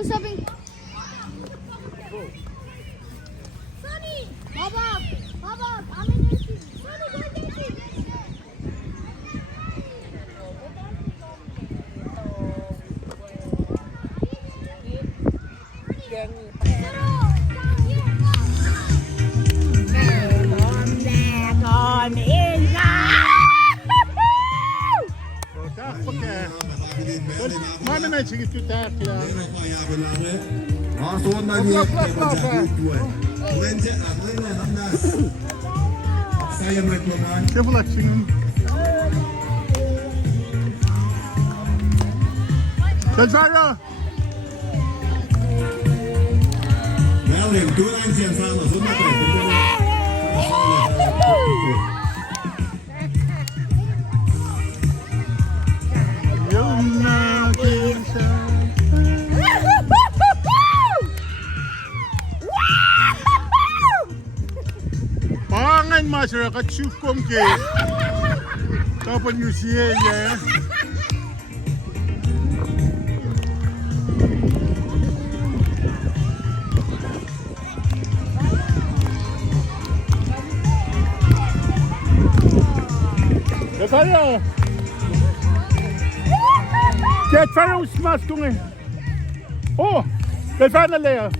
Kausapin. Sonny! Babak! Babak! Amin Yesi! Sonny, go Yesi! Mange mensen die het daar gedaan. Heel actie. Dat waren. Wel, je doet aan zijn vader, zo Pangan masyarakat syukum ke. Kapan usia ya? Fire! Get fire smash tunge. Oh, det fann det.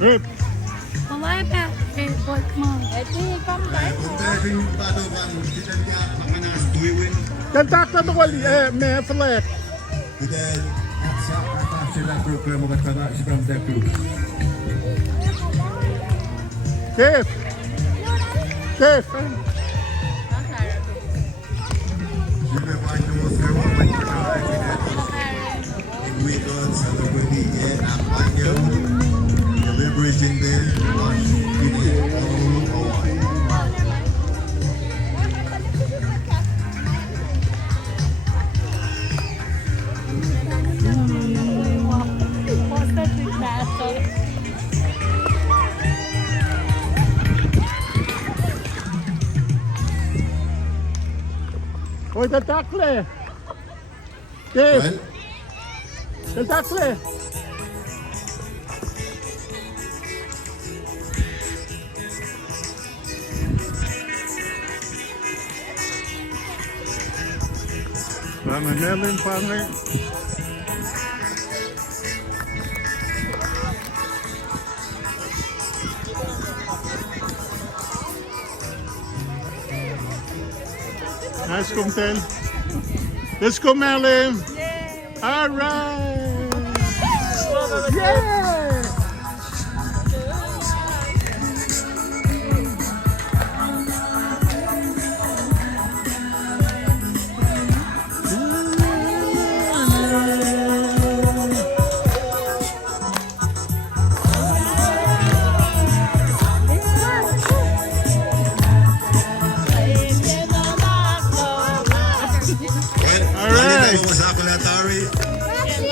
Rip. Wala pa. Boy, come on. Kan takta to wali me flat. Kef. Kef. Deliberating there, Oi, det takle. Kef. Det takle. Melin pange. Nice come ten. Let's go Melin. All right. Yeah.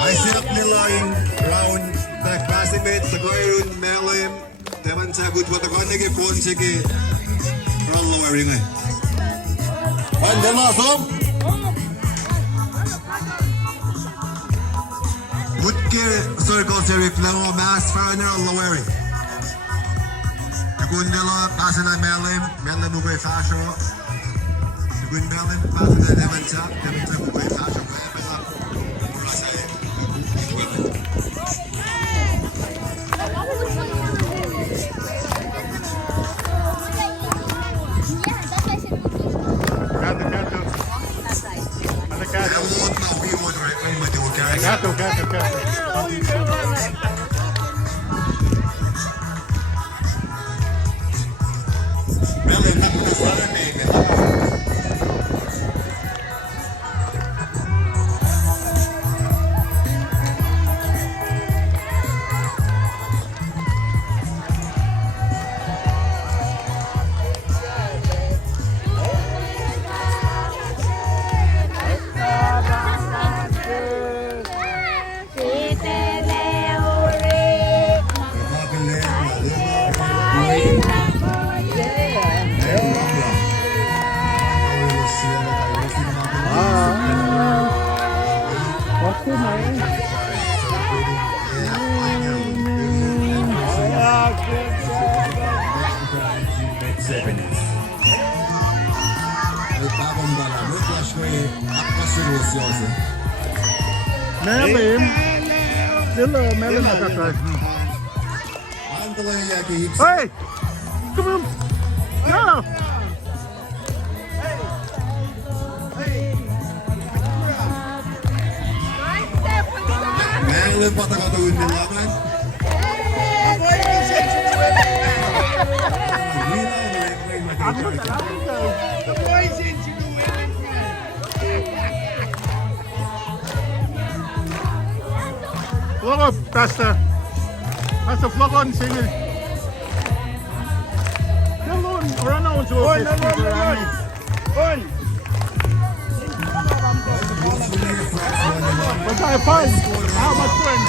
I set up nila yung round back classmate sa Goyrun, Melim, teman sa good what ako nag-phone sige. From lowering eh. And then awesome. Good care circle sa reflection mass foreigner lowering. Good nila pasa na Melim ugay fashion. Good Melim pasa na teman sa ugay fashion. Gato. delicioso. Melim. Dilo, melim nakakay. Andale yakayıp. Hey! Come on! No! Meron pa takatawin ng laman. Vlog op, Tasta. Tasta, vlog on, sige. Hello, Orana was okay. On! What's that, fine? How much friend?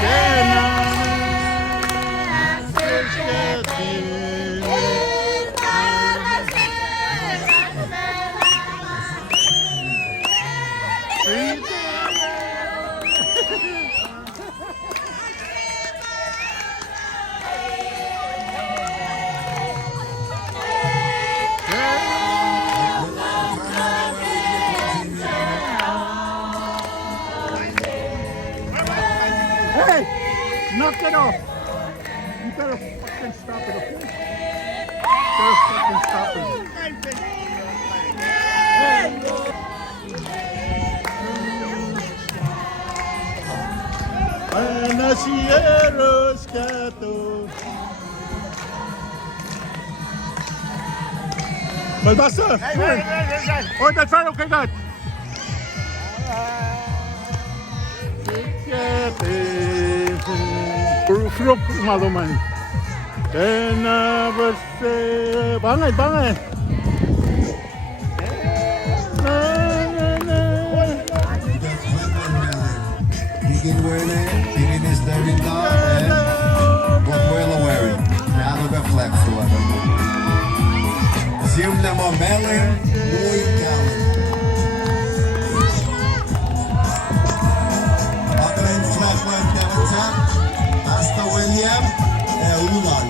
Hey! Knock it off! You better fucking stop it, okay? You better fucking stop it. Anasieros gato. Balbasa! Oh, that's right, okay, that. Fruk maluman. Bangay, bangay. Begin wearing, begin is very dark, and what will wearing. Now the flex to it. Sim na mo melon, muy gallon. Aklin Flatland Devonta, hasta William, Ulan.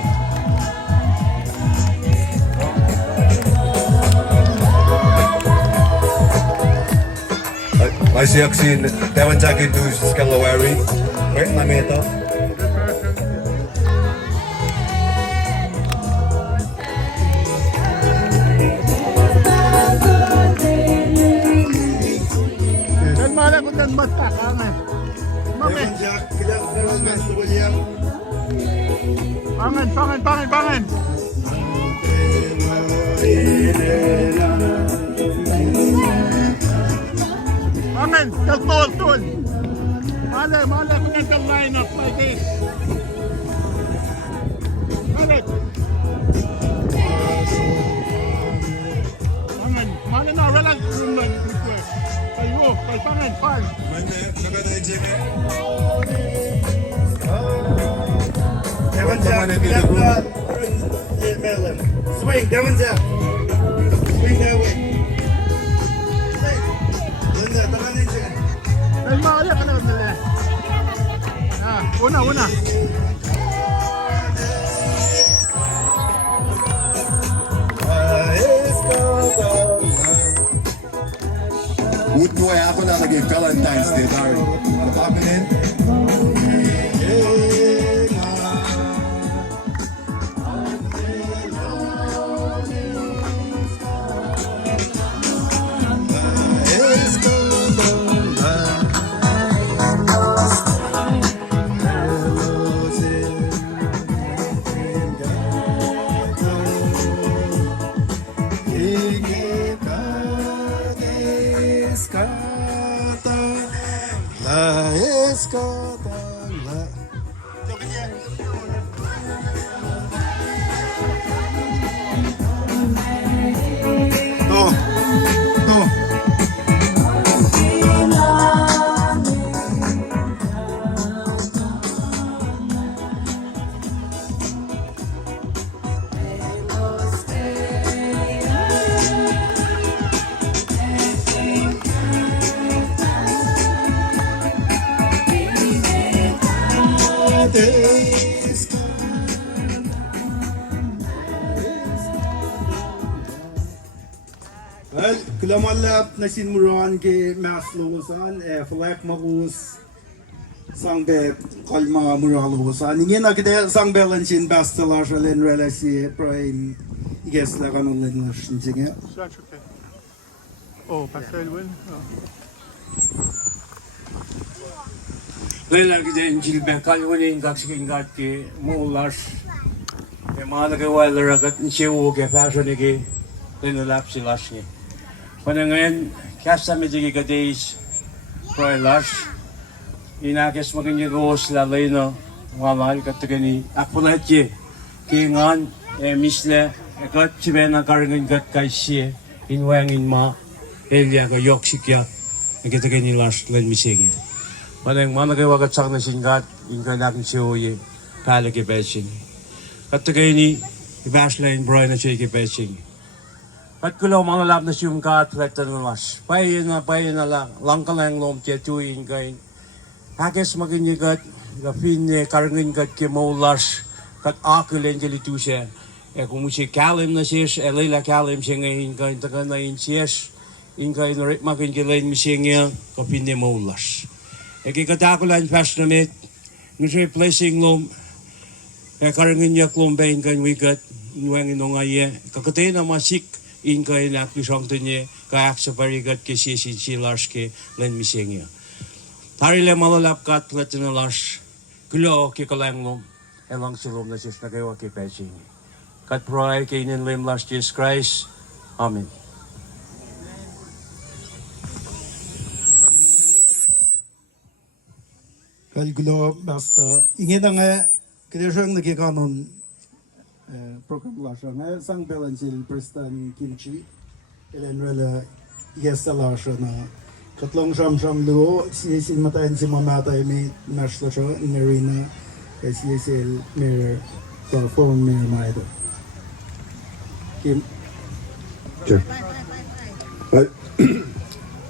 Masih aksi Dewan Jaki itu Skalawari, wait nama itu. Dan malah aku dan bata kangen. Mami, pangan. Amen, tol. Mala ko na the line up like this. Correct. Amen, mala na relax room lang request. Ayo, kay pangan, pan. Swing, Devon's out. Swing that way. Ay, mala ka na nila. Una. Goed mooi avond aan de Valentine's Day, daar. Wat in? Kulamalla nasin muran ke maslusan flak magus sangbe kalma muralusan ingen akide sangbe lanchin bastalar len relasi prime igesla kanalın laşinjinge. That's okay. Oh, pastel win. Leila giden jilben kalwinin gaksikin gatki mular. Malaga wala gat nchewo ke fashion ke leno lapsi lasni. Panangan kasa medigi gadis proilas. Inakes magini gos la leno wala gatgani akpulati kingan misle gat chibena karngin gat kaisi inwangin ma elia go yoksikya gatgani las len misegi. Manang malaga wagat sakna singat inganak nchewo kala ke besing. Katagani Vaseline Brian na siya kipesing. At kulo mga lab na siyong ka-atletan na las. Payo na lang kalang lom tiya tuwing kain. Hakes maginyigat, gafin ne karangin gat kimaulas, kat akulen jalitu siya. Kung siya kalim na siya, leila kalim siya ngayon kain, taga na yun siya. Ingkain na rin maginjilain mi siya nga, gafin ne maulas. Kikatakulan fast na mit, nung siya placing lom, karangin niya klombain kan wigat inwang inongaya kakatay na masik in kay naklusong tunye kayak sa parigat kasi si Lars ke len misengya tarile malalap kat latin Lars kulo ke kalanglom elang silom na sis nagawa ke pesing kat proay kay nin lem Lars Jesus Christ amen. Kalgulo basta ingen nga Kaya nagkikanon program lasha nga sang belansil prestan kimchi elen rela yesta lasha na katlong sham luo siyesin matayin si mamatay may nash lasha inarina siyesil mir phone mir maida kim Sure.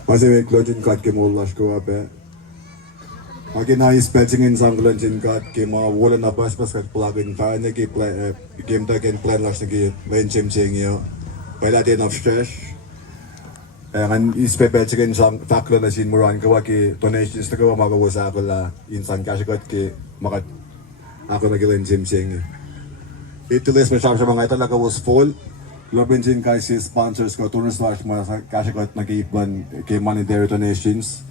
Masih weklojin kat ke mollash ko ape. Akin na ispetsingin sanglojin kat ke ma wala na bas kat plugin pa na ke play game ta ken plan lash na ke main chimching yo. Pala din of stress. Kan ispetsingin sang taklo na sin muran ko ke donations to ko magawasa ko la insan cash kat ke makat ako nagilin chimching. Ito list sa mga talaga was full. Lobinjin guys sponsors ko tunus slash mga kashigot nag-iban kay monetary donations.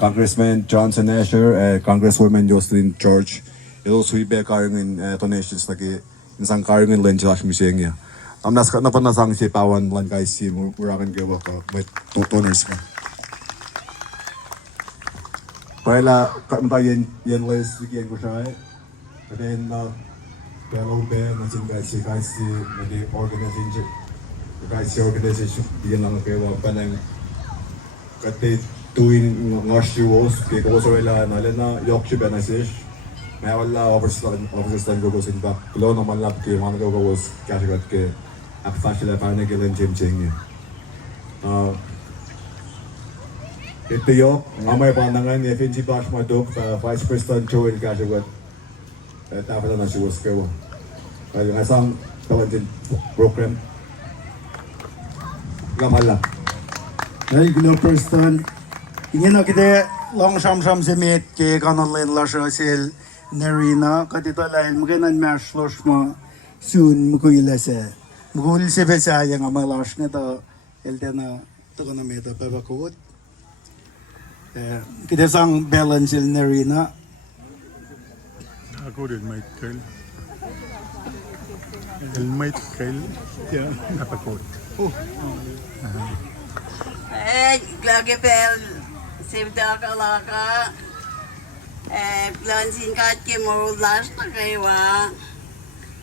Congressman Johnson Asher, Congresswoman Jocelyn George. Also ibe karungin donations nagi insang karungin len slash misengya. Amnas ka na panasang si pawan lan guys si murakan gawa ko with donors ka. Paila kantayin yan list yan ko siya. Then Fellow band natin guys nag organization yan lang kayo panang kate tuwing ngasiwos kay ko sa wala na Yorkshire benasis may wala overstand gogosin ba kulo naman lap kay mga gogos kasi kat kay akfa sila para nagilan chimching niya ito yo ngamay panangan ni FNG Bash Madok Vice President Joel kasi kat dapat na siya kayo. Yung asang tawatin program. Gamala. Ay gulo person ingen akide long sham semit ke kanalen lasha sel nerina katita lain mugenan mash losh mo soon mukuyilase mukul se besa yang amalash ne ta eldena to na meta babakot kide sang balance el nerina Ako din may kail. May kail. Yeah, napakot. Lagi pel sibda kalaka plansin kat ke morulas na kaywa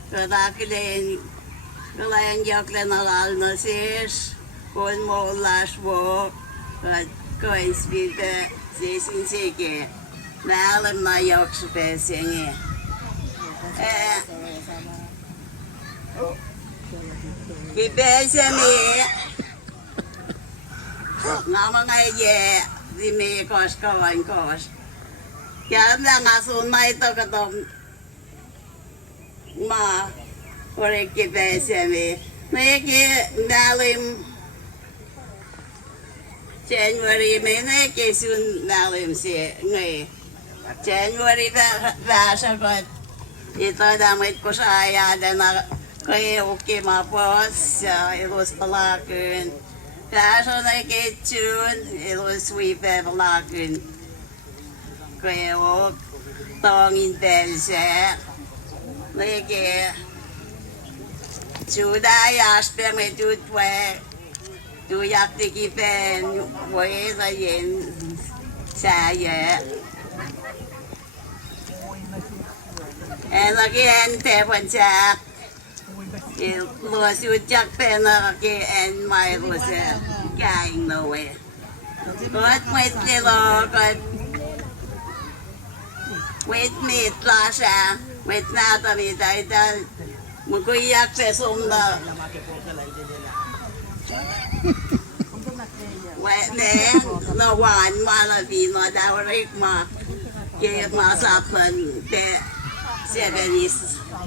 kada kilen kalayan yaklen alal na sis kon morulas wo ko inspire sesin seke nalam na yak spesenge Bibesemi Nama ngaye Dimi kos kawan kos Kaya na ngasunay ito katong Ma Kore kibesemi Mayaki nalim January may na kesun nalim si ngay. January ba sa kot. Ito damit ko sa ayada na kayo okay mapos ilos palakun. Kaso na ketsun ilos wipe palakun. Kayo tongin belse. Lagi Judayas peme tutwe. Du yak tiki pen way la yen sa ye. Again, Taiwan Jack. It was you Jack Pen again, my was going nowhere. But with little, but with me, Lasha, with Natalie, I done Muguyak says on the. When then, the one, Malavino, that Rickma gave us up and 70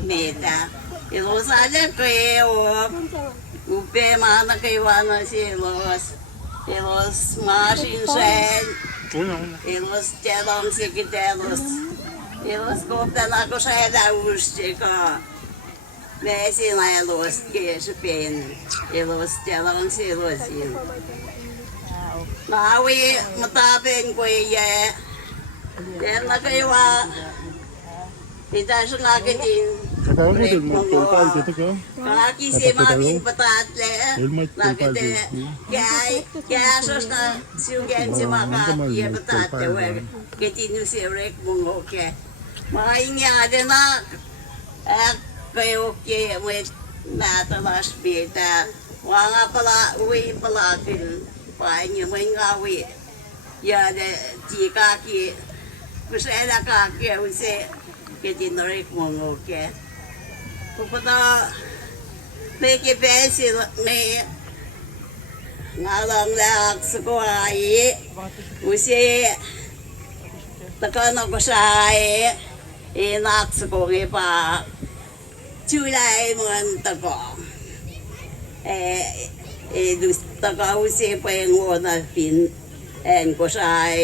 meter. Ilos aja kayo, upe mana kayo na si ilos machine sen, ilos jalong si kitelos, ilos kopta na ko sa daus chika. Nesi na ilos kayo sa pen, ilos jalong si ilos yun. Nawi matapin ko iya, yan na kayo Ita sa ngakin din. Kaki si mami patatle. Nakite. Kaya sos na sugen si makaki patatle. Ketinu si rek mong oke. Maingya din na. Kayo ke with natalas bita. Wanga pala uwi pala kin. Paingya may ngawi. Ya de tikaki. Kusela kaki usi. Ketinorik mong oke. Pupunta may kipesi may ngalang lak sa kuwaii. Usi takano ko siya inak sa kuwaii pa chulay mon tako. Taka usi pa yung una pin en ko siya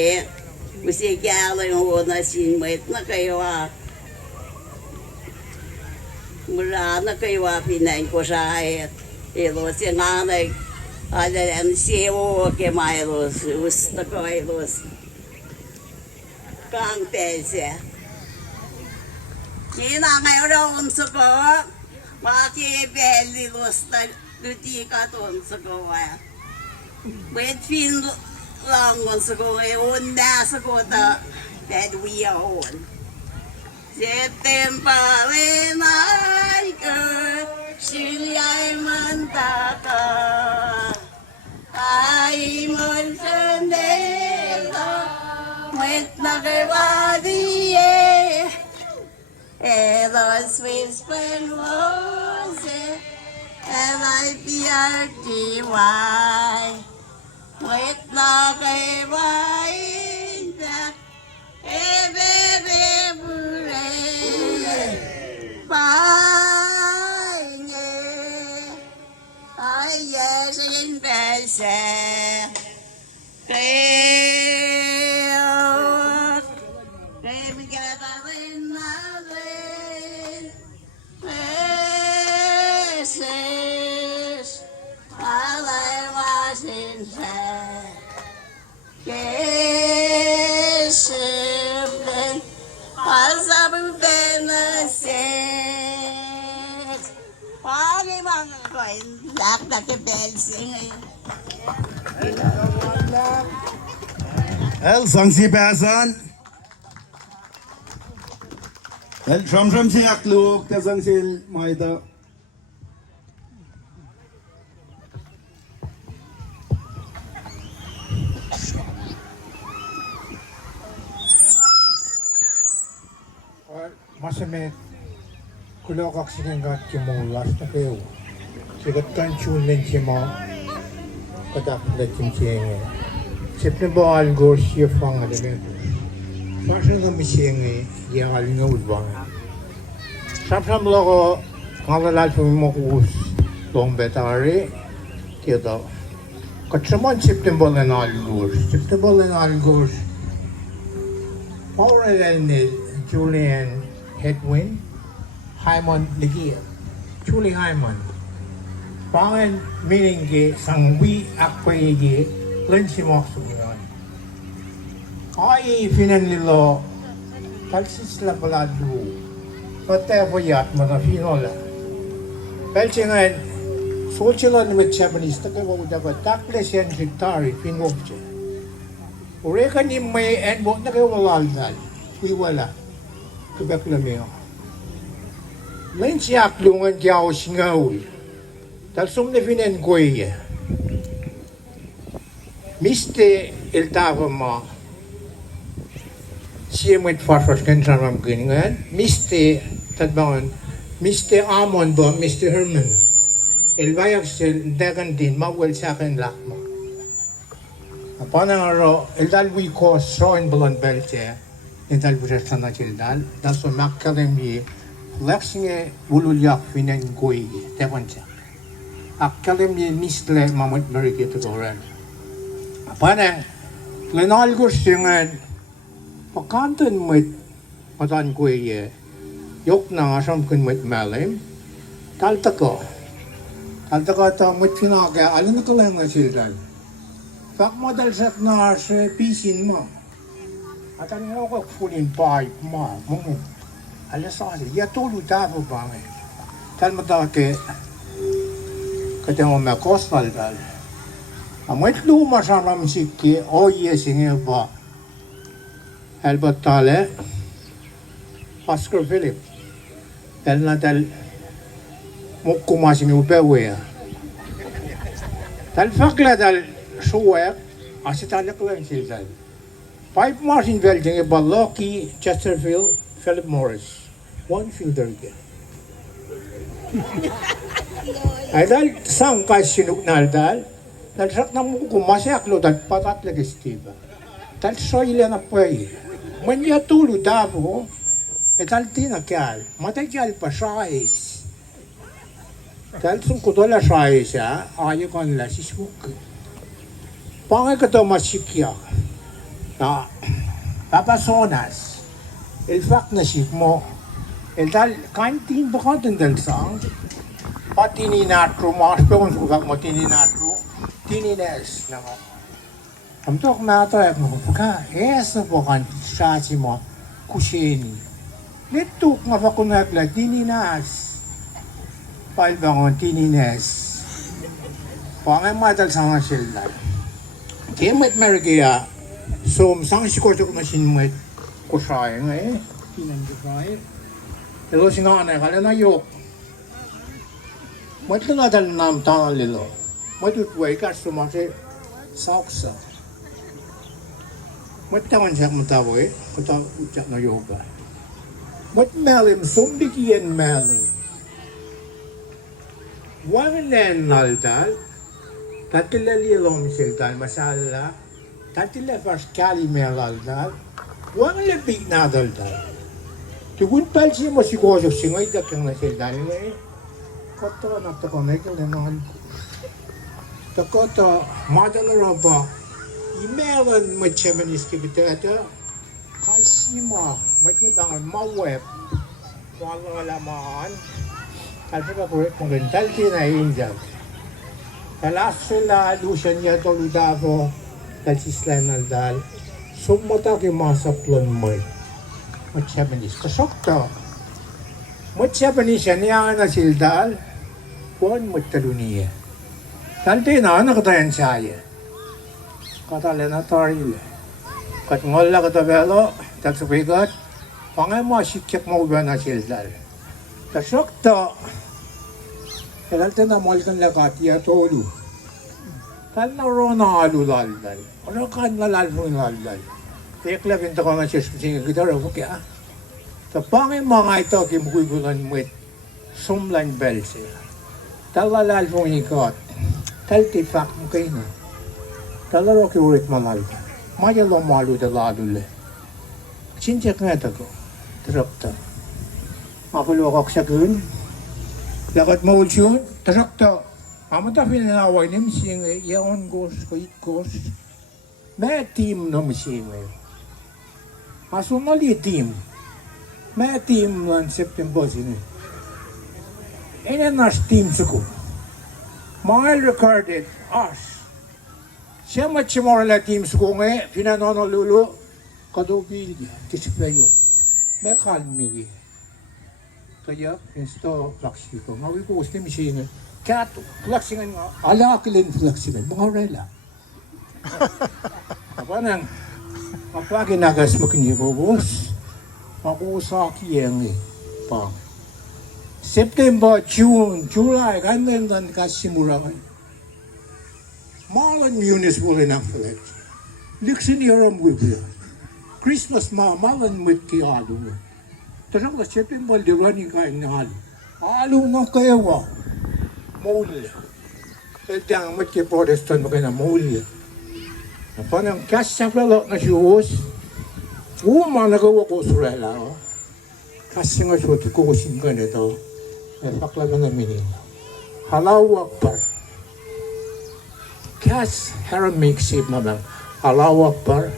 usi kaya yung una sinwit na kayo mula na kayo pinain ko sa ilos yung anay ada ang siyo ke mailos gusto ko ilos kang pese kina ngayon sa ko makibeli los na duti ka ton sa ko wait fin lang sa ko ngayon na sa ko ta that we are on September ay ka, sila'y mantaka, ay mon sandelo, wet na kawadiye, elos whisper roses, L-I-B-R-T-Y, wet na kawadiye, El sang si Basan. El sham si akluk ta sang sil maida. Masame kulo kaksikan gat kimo last na kayo. Sigat kan chulin kimo kadak na kimchenge. Sipne ba algor siya fang ademe. Masang kami siyenge yang alinga udwang. Sam loko ngalalal mo kus tong betari kita Kaçaman çiftin balın algor. Çiftin balın algor. Maurel Julian Hedwin. Hyman Ligia. Julie Hyman. Pangan meaning ge sangwi akwe ge lensi moksuyan. Ay finan lilo kalsis la baladu. Pate voyat mana finola. Belchengan Sochilan with Japanese take wo dapat takles yan gitari pinobje. Ureka ni may and bot na kayo walaldan. Uy wala. Kubek lamiyo. Lain siyak lungan kiyaw singaw. Talsum na finan goye. Miste il tava ma. Siya mo itfaswas kan saram ganyan. Miste tadbangan. Miste Amon ba Mr. Herman. El bayak sil dagan din mawal sa akin lakma. Apana ngaro el dalwi ko soin bulan belte el dalwi sa na dal so makkalem yi flexing ululyak finan goy tevancha. Akkalem yi misle mamut merike to goran. Apana lenal gursingan pakanten mit patan goy yok na asam kun mit malem taltako. Alta kata mutfina kaya alin na kalang na sildan. Fak mo dal sak na sa pisin mo. At ang ako fulin pipe mo. Mungo. Alas ali. Ya tolu tabo ba ngay. Tal mo daw ke. Kata mo may kostal dal. Amoy luma sa ramsik ke. O yes nga ba. Albert Tale. Oscar Philip. Dal na dal. Mukkumasi mi upewe. Tal fakla dal suwek asitalak lang sildan. 5 margin velding Ballocky, Chesterfield, Philip Morris. 1 fielder again. Ay dal sang kay sinuk dal sak na mukkumasi aklo dal patat lagi Steve. Tal soyle na pwede. Manya tulu davo. Dal tinakyal. Matakyal pa size. Dahil sung kutola siya, ayaw ko nila si Smuk. Pangay ka ito masikya. Na, papasonas. El fact na sik mo. El dal, kantin ba ka dal sang? Pati ninatro mo, aspong sukak mo tininatro. Tinines na mo. Amtok na ito, mo pagka, esa po kantin siya si mo, kusini. Lituk nga pa kunagla, tininas. Palbangon tinines. Pangay madal sa mga sildan. Kemet mergia. So, sang sikosok na sinmet kosrae nga eh. Tinan kosrae. Ilo sinanay kala na yok. Matlo na dal nam tangan lilo. Matutway ka sumasi saksa. Matawan siya matawa eh. Matawag na yoga. Matmelim sumbikiyan melim. Wangan naldal, tatila lilong sildan masala, tatila first kali melaldal, wangan lebih nadaldal. Tugun palsi mo siguro singay dakang na sildan eh. Koto na to konekal na naman. Takoto madala ba, emailan mo chemanis kibitata, kasi mo, magkibang maweb, walang alamaan. Kalpa ka po kung rental kinainjag. Kalas sila lusian niya to ludavo kalsislan naldal. Sumata ki masaplon mo. Matyabanis. Kasok to. Matyabanis siya niya na sildal. Kuhan mataluniya. Tante na nakatayan siya. Katala na taril. Kat ngola katabelo. Taksapigat. Pangay mo sikyak mo ba na sildal. Kasok to. Kailangan na mahal kang lakati at olu. Kal na rona alulaldal. Ano kan nalalfong nalaldal. Kaya klabinta ko nga siya sa gitar ako kaya. Sa pangin mga ito, kimukugulan mo it. Sumlan bell siya. Talalalfong ikot. Taltifak mo kayo na. Talaro kiurit malal. Maya lo malu da lalule. Sinjak nga ito ko. Trapta. Mapulo ako sa kun. Lakat mo ulsyon, tasakta. Ama da finaway ni msing yaon gos ko ikos. Me team no msing. Masumali team. Me team lan September sini. Ene nas team suko. Mga recorded us. Siya machimorala team suko nge Honolulu kadobil kisipayo. Me kalmigi. Kaya insto flaksi ko. Ngawi ko gusto msing. Kat flaksingan nga. Ala akilin flaksingan. Mga rela. Apa nang mapagi nagas makinibo bos. Makusaki yang pa. September, June, July, ganun dan kasimulangan. Malan municipal inafalet. Liksin yaram wibya. Christmas malan mit kialu. Tarang la September di rani kain nal. Alu no kayawa. Mole. Edang mit ki Protestant makina mole. Apa nang kasapla na siwas. Uma nagawa ko surela. Kasi nga siya ko singa nito. Paklagan namin yun. Halaw Akbar. Kas haram miksip na lang. Halaw Akbar.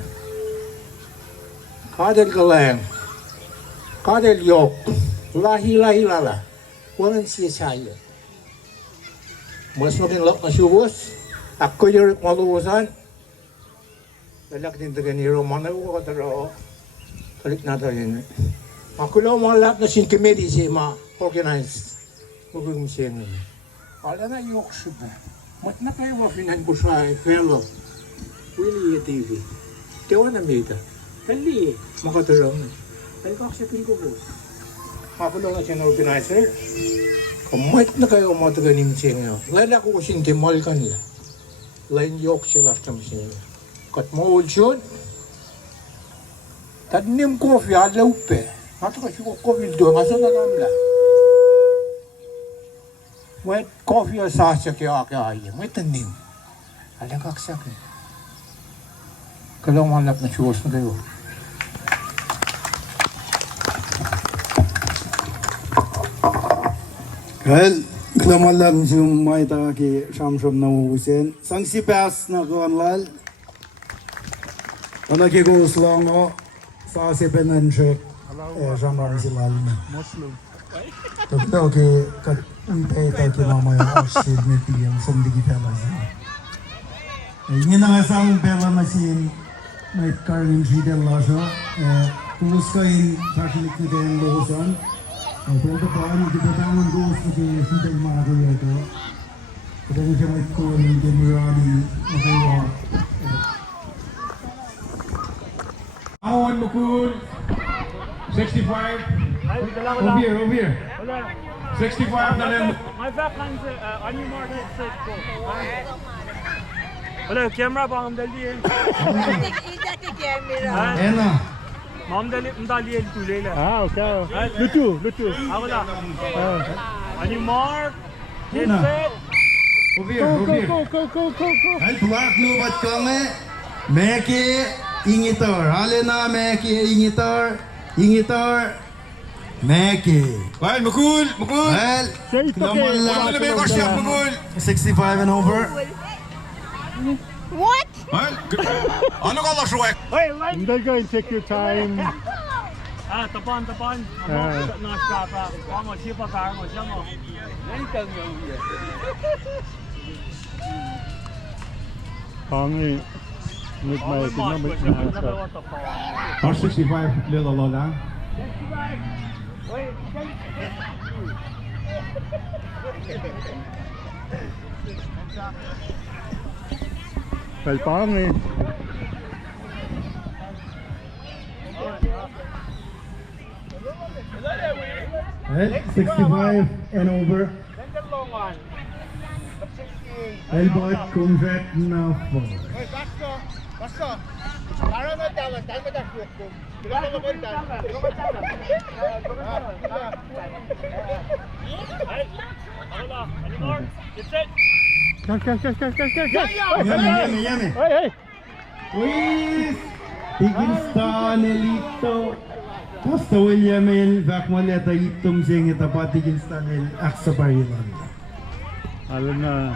Kadel galang. Kadel yok. Lahi lala. Walang siya saya. Mas makinlok na subos. Ako yung maluwasan. Lalak din taga ni Roman. Ako kataro. Kalik na tayo yun. Ako lang mga lap na sintimedi siya ma-organize. Huwag siya ngayon. Wala na yung suba. Mat na kayo wafinan ko sa fellow. Willie ya TV. Tewa na mita. Kali makatarong na. Ay kaksipin ko boss. Mapulong na siya na organizer. Kamat na kayo mataganim siya ngayon. Lala ko sintimal kanila. Lain yok siya last time siya. Kat mo ulsyon. Tadnim kofi alaw pe. Ato kasi ko kofi doon. Aso na namla. Wait, coffee or sasya kaya kaya wait tanim. Alang kaksak eh. Kalau malap na shows na kayo. Well, klamalam yung maita ki shamsham na usen. Sang si pas na kanlal. Ano ki ko uslongo sa si penanche shamram silal na. Muslim. Totoo ki kat umpay tayo ki mamaya asid met yung sumdigi pelas. Ini na nga sang pela machine may karning jidel laso. Tulus kain takilik ni den losan. Pwede pa ano kita tangan gusto ki jidel maaari ito. Pwede mo siya may kunin generali magawa. Awan Mukul 65 over here 65 na lang My backline is on your mark set go. Wala camera ba ang dali eh. Ida ki camera. Ena. Mom dali el tulela. okay Lutu. Wala. On your mark. Get Una. set. over here Go. Ay tuwak lubat kami. Meki ingitor. Halena meki ingitor. Meki. Well Mukul Well, naman lang. Wala may kasya Mukul 65 and over. What? well ano ka laswek They're going to take your time. Tapan. Na skapa. Vamos, sipa ka mo, siya mo. Hangi with my economic Or 65 little lola Well, pangi Well, 65 and over. Elbot convert na 4. Yummy. Please, Tigilstan elito. Basta William El, Vakmaleta itom sing itapat Tigilstan El, Aksaparilan. Alam na.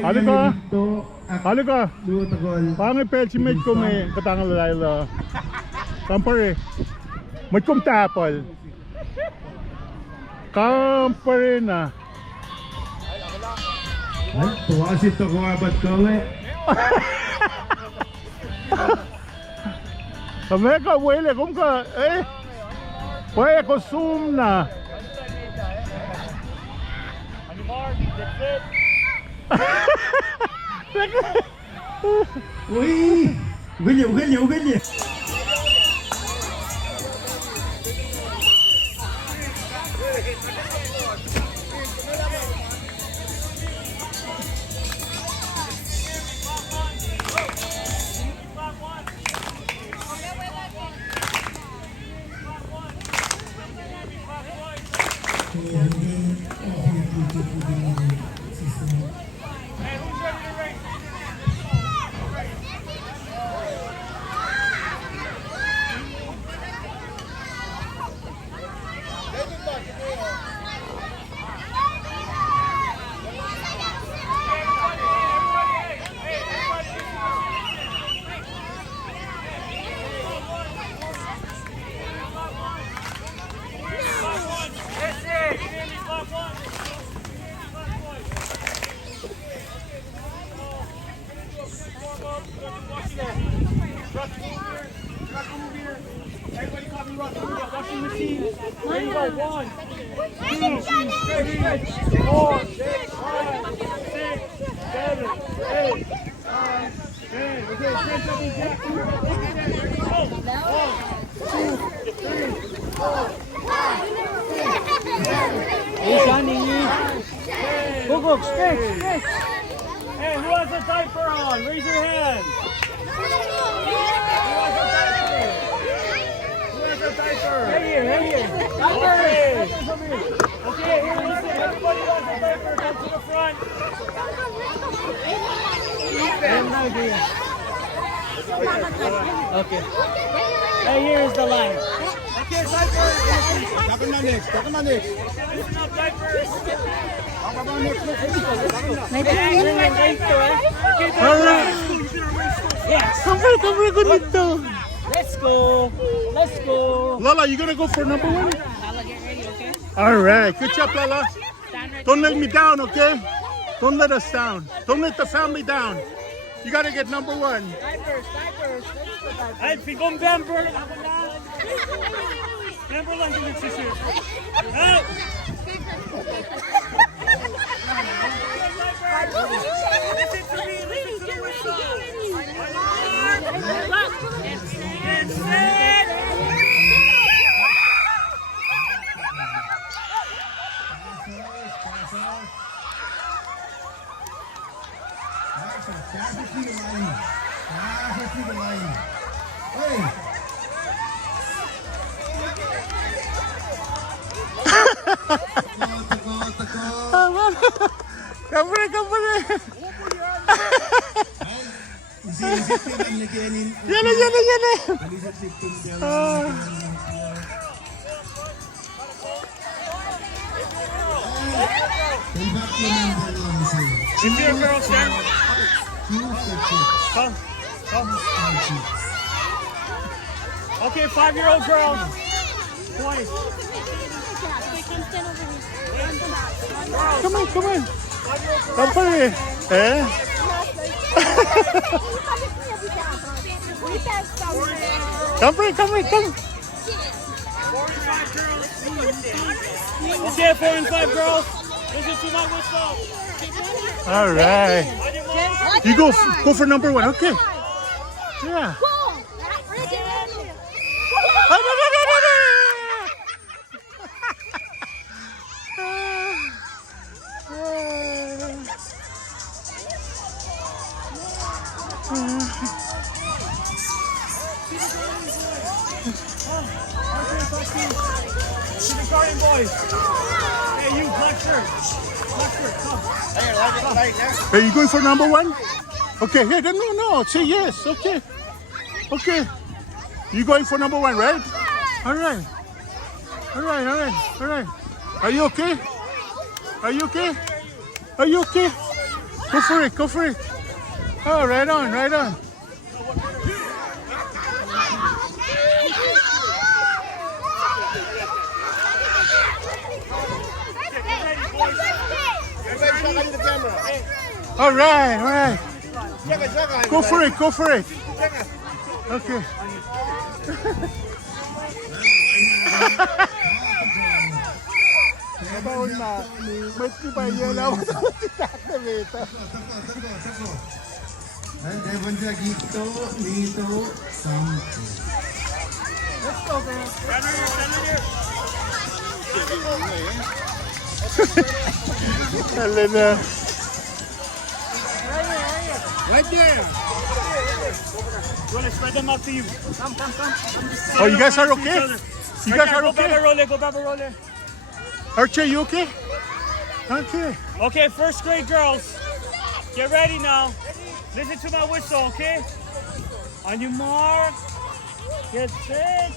Ano ka? Ano ka? Pangit pelchimate ko may katangal layla. Kampare. May kumtapal. Kampare na. Tuwasit ako abat ko eh. Kami ka, wala kung ka, eh. Pwede ko zoom na. Uy! Ugal niya. Washing machine. There you go. 1, 2, 3, 4, 6, 5, 6, 7, 8, 9, 10. Okay, 10 seconds left. Go. 1, 2, 3, 4, 5, 6, 7, 8, 9, 10. Go, stretch. Hey, who has a diaper on? Raise your hand. Right here. Okay, here, listen. Everybody wants a diaper. Come to the front. Okay. Right here is the line. Okay, diaper. Talking about next. Listen up, diapers. Yes. Kamre ko dito. Let's go. Lala, you gonna go for number 1? Lala, get ready, okay? Alright, good job, Lala. Don't let me down, okay? Don't let us down. Don't let the family down. You gotta get number 1. Diapers. Ay, pigong member. Member lang din si Sir. Help! Listen to me. Listen to the whistle. It's set. Kamre. Yan. If you're a girl, stand. Come. Okay, 5-year-old girl. 20. Come on. Kamre. Eh? Come. 45 girls. Okay, 4 and 5 girls. Listen to my whistle. Alright. You go for number 1, okay. Yeah. Guardian boys. Hey, you, black shirt, come. Hey, you going for number 1? Okay, hey, no, say yes, okay. Okay. You going for number 1, right? All right. All right, all right, all right. Are you okay? Are you okay? Are you okay? Go for it, go for it. Oh, right on, right on. All right, all right. Go for it, go for it. Okay. Bawal na. Mas pa yun ako activator. Ande banja gitu dito sampai. Let's go, man. Helena. Right there. Roll, spread them out to you. Come. Oh, you guys are okay? You guys are Go okay? Baba, roll it. Archie, you okay? Okay. Okay, first grade girls, get ready now. Listen to my whistle, okay? On your mark, get set.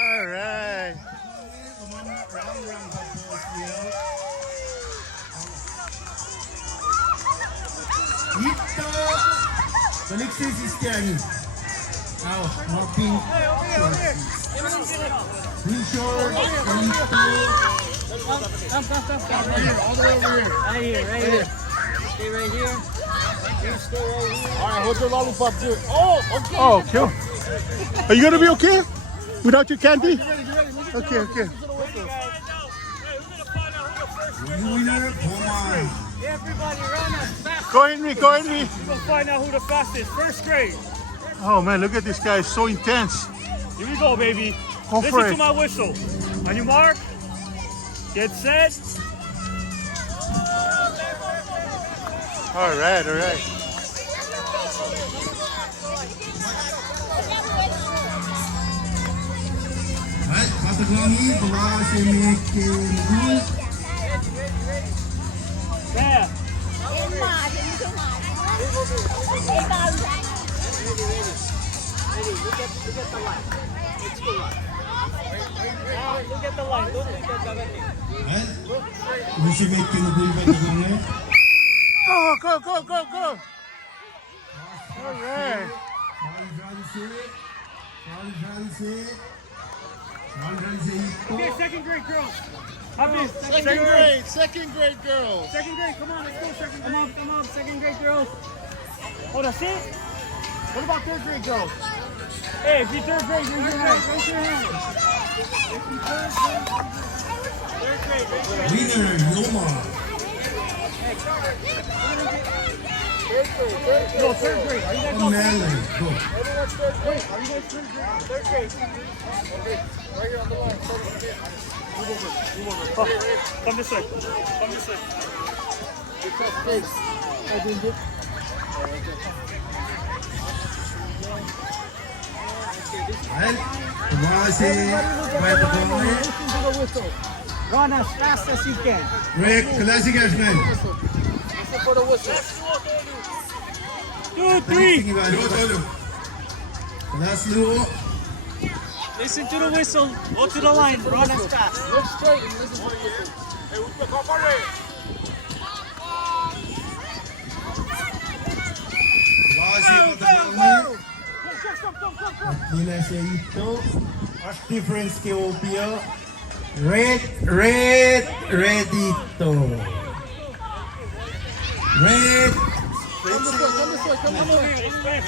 All right. Dito. Balik si Sistiani. Now, more pink. Blue short. Dito. Come. All the way over here. Right here. Stay right here. All right, hold your lollipop, dude. Oh, okay. Oh, okay. Are you gonna be okay without your candy? Okay. Winner, Oman. Everybody run as fast. Go Henry. We're gonna find out who the fastest. First grade. Oh man, look at this guy, it's so intense. Here we go, baby. Go for Listen it. to my whistle. On your mark, get set. All right. Right, pasok lagi, bawa sini ke dulu. Yeah. Look at the line. Don't look at the line. Right, mesti make ke dulu bagiannya. Go. All right. Okay, second grade girls. Hop in. Second grade girls. Second grade, come on, let's go. Second grade. Come on, second grade girls. Oh, that's it? What about third grade girls? Hey, if you're third grade, raise your hand. Raise your hand. If you're third grade, raise your hand. Winner, Oman. No, third grade. Are you guys all third grade? Melon, go. Wait, are you guys third grade? Third grade. Okay, right here on the line. Move over. Come this way. Right, bawa si baik bawa. Listen to the whistle. Run as fast as you can. Rick, classic Ashman. Listen for the whistle. 2, 3. Last lu. Listen to the whistle. Go to the line. Run as fast. Look straight and listen for the whistle. Bawa si bawa. Nila siya ito. As difference ke Opia. Red dito. Red. Come over here. Spread.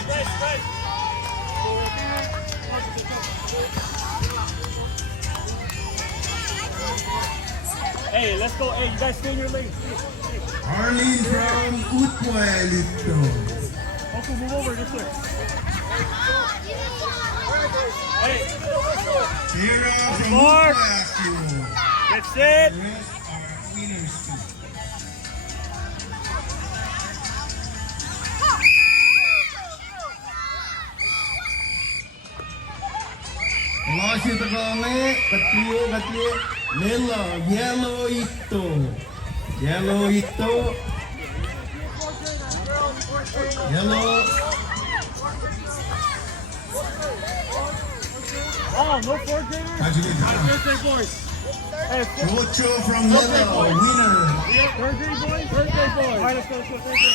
Hey, let's go. Hey, you guys stay in your lane. Arlene from Utwelito. Uncle, move over this way. Hey, Tira from Mark. Utwelito. that's it. The rest are winners too. Masih terkale, katli, yellow itu. Yellow. Oh, no fourth graders? Happy birthday, boys. Hey, Rocho from yellow. Winner. third grade boys? Third grade boys. All right, let's go, third grade.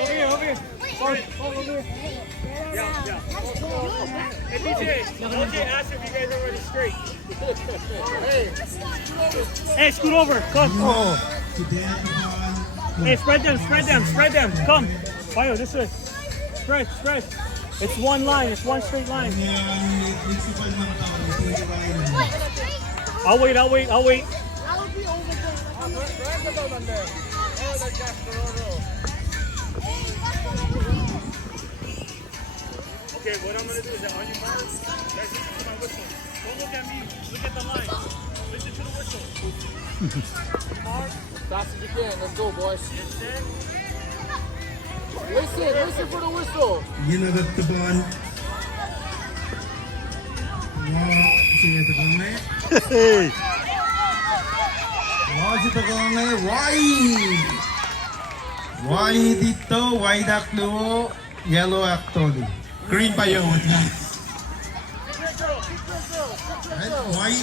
Over here, over here. Over here. Yeah. Hey, BJ, ask if you guys are already straight. Hey, scoot over. Come. Hey, spread them. Come. Bio, this way. Spread. It's one line. It's one straight line. I'll wait. I will be over there. Okay, what I'm going to do is that on your mark, guys, listen to my whistle. Don't look at me. Look at the line. Listen to the whistle. Mark. Fast as you can. Let's go, boys. Get set. Listen for the whistle. Ginagat the ball. Sige, tagame. Hey! Tagame. Wide dito. Wide aklo. Yellow actually. Green pa yun. White.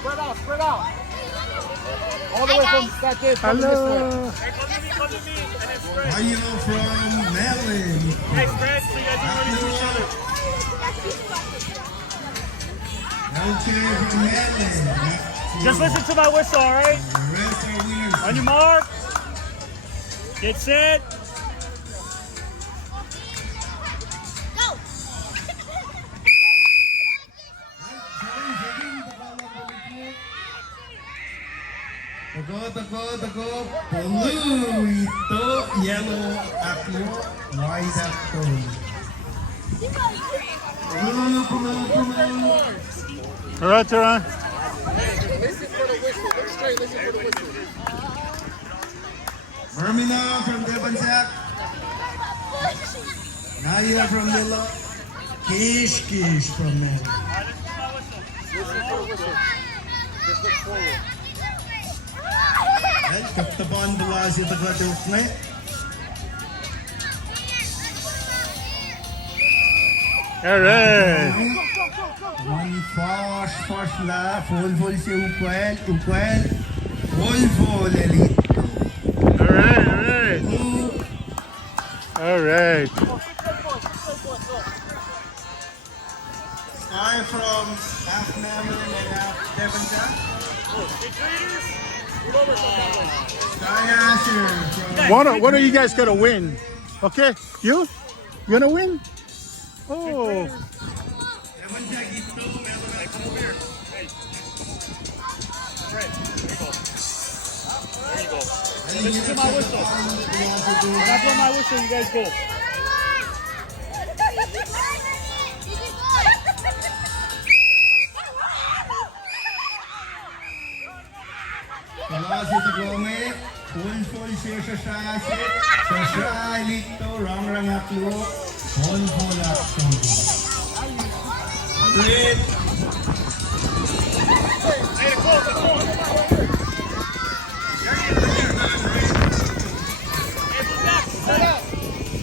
Spread out. All the way from that kid coming this way. Hey, come to me, and then spread. Yellow from Melon. Hey, spread so you guys can run into each other. Okay from Melon. Just listen to my whistle, all right? The rest are winners. On your mark. Get set. Go. Tago. Blue ito. Yellow aklo. White aklo. All right, Taran. Listen for the whistle. Look straight. Listen for the whistle. Mermina from Devansak. Naya from Lilo. Kish from Melon. Listen for the whistle. Just look forward. Kaptaban bala si Tagajuk na. All right. One first la. Full si Ukwel. Full elite. All right. Sky from half Melon and half Devansak. Sky Asher from One of you guys gotta win. Okay? You gonna win? Oh. Devansak ito. Melon Come here. Hey. Fred, there you go. Listen to my whistle. When I blow my whistle, you guys go. Kalau si Tagame, full siya sa elito, rang aklo, full action. Red. Hey, go.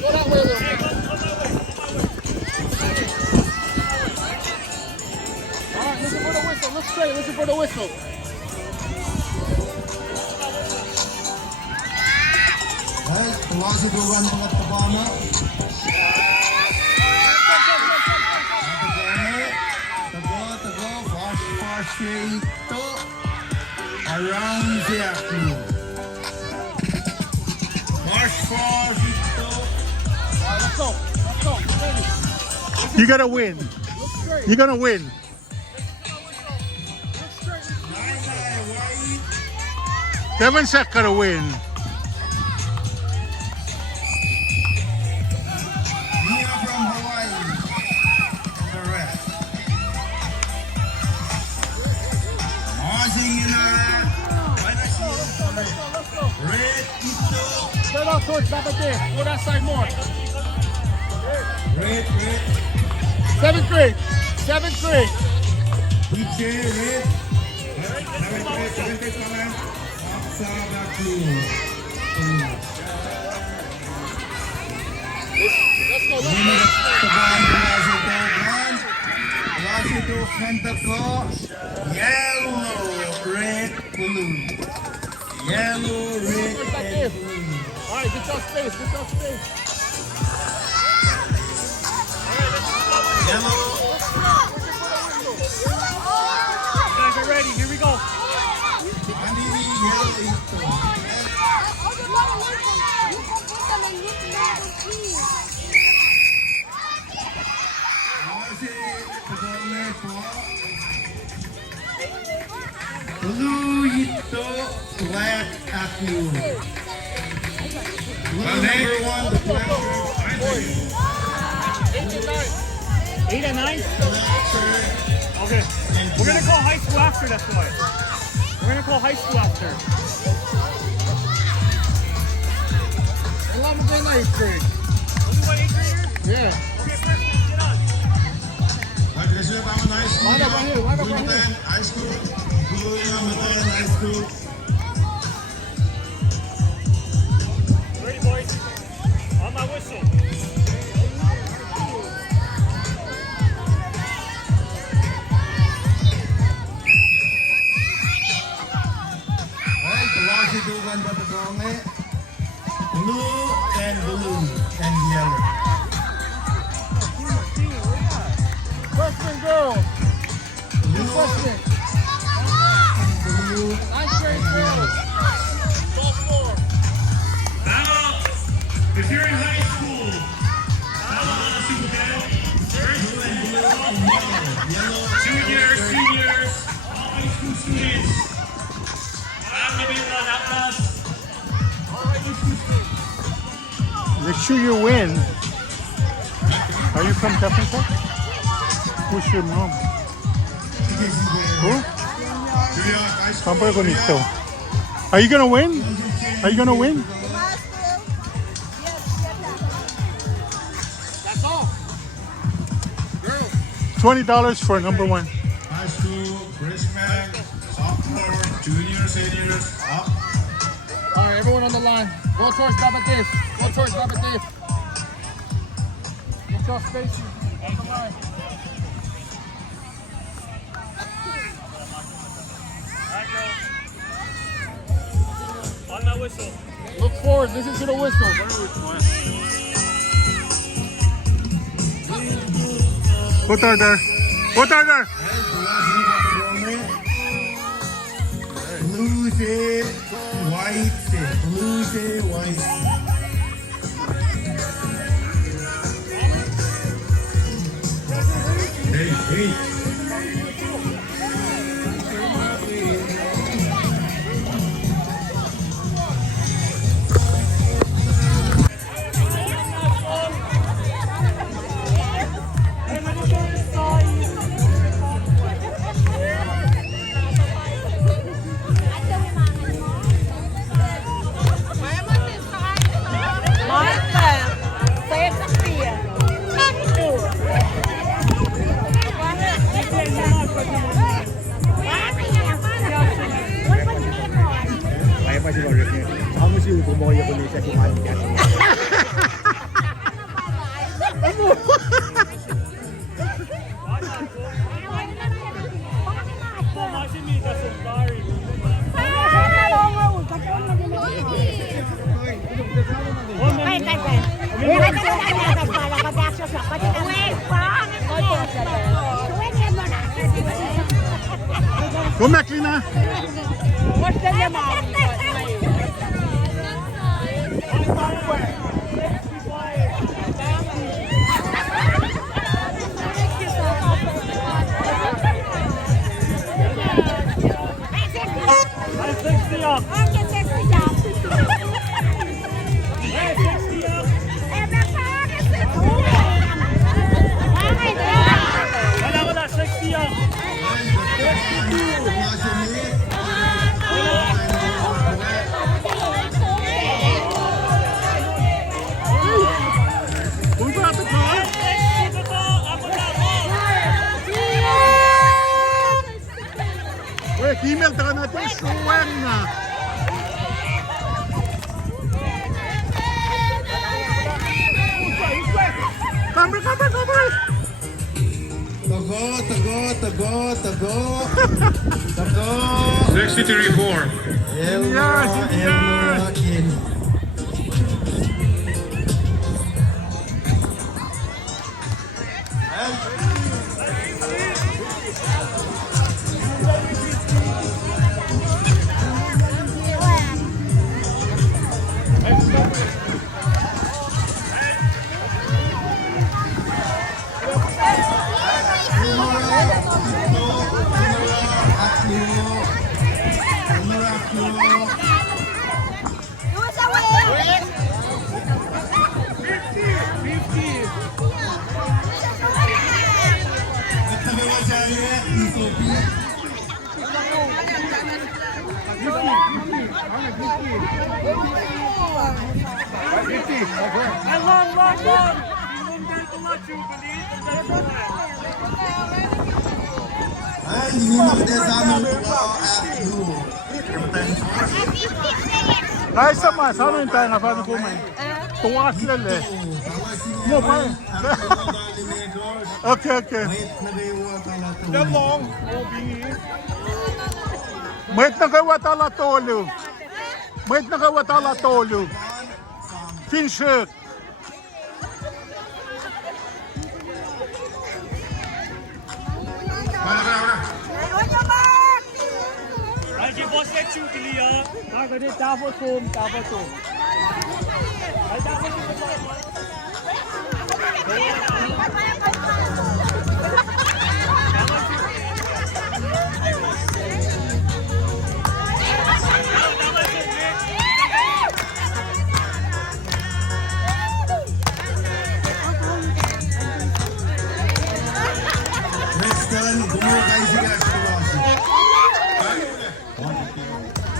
Go that way a little bit. All right, listen for the whistle. Look straight. Listen for the whistle. Hey, kalau si Dugan pangat tabana. Tago, fast siya ito. Around siya aklo. Fast ito. Let's go. Ready. You gotta win. You're gonna win. Devansak gotta win. Mia from Hawaii. And the rest. Ozzy na. Red ito. Spread out towards back up there. Go that side more. Red. 7th grade. DJ red. 7th grade naman. Aksa Baklu. Yellow, red, blue. Yellow, red, and blue. All right, get your space, get your space. Yellow. You guys are ready, here we go. Blue, yellow, black, aqua. Number one, the black. 8 and 9? Okay. We're gonna call high school after, that's why. We're gonna call high school after. I'm going ninth grade. We'll do what, 8th graders? Yeah. Okay, first one, get on. Line up right here, line up right here. High school. High school. Ready, boys? On my whistle. Blue and blue and yellow. Freshman girl. New freshman. Blue. 9th grade girl. Sophomore. Now, if you're in high school, juniors, seniors, all high school students. Make sure you win. Are you from Teppenco? Who's your mom? Who? Somebody bonito. Are you gonna win? Are you gonna win? That's all. $20 for number one. High school, freshman, sophomore, junior, seniors, up. All right, everyone on the line. Go towards Baba Dave. Go towards Baba Dave. Get your spaces on the line. On my whistle. Look forward, listen to the whistle. What order? What order? Blue से white से blue से white. Hey. Go Macklina. Email ka natin, suwan na. Come here. Tago. 63-4. Long. Hindi ko machugali. Dai sama hintayin nga paano kumain. Tuwas lele. Mo pa. Okay. Long. Mait na kay watala tolu. Finshut. Ay, boss net chugali ah. Agad ni tapos to. Ay, tapos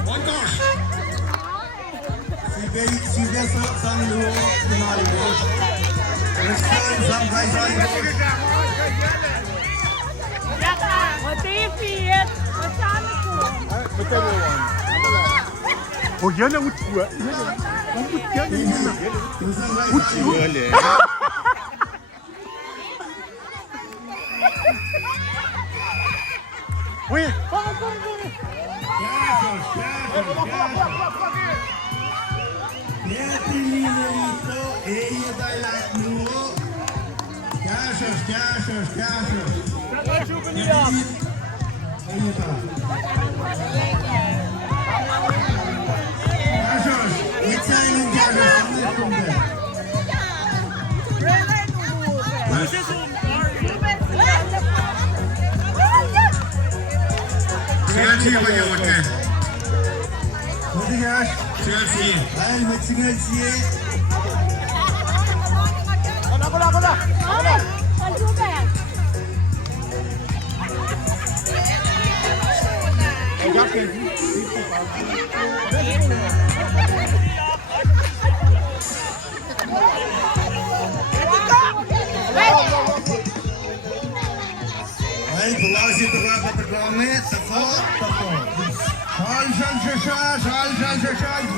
One course. Oh, yan ang utwa. Ang utwa niya. Wait.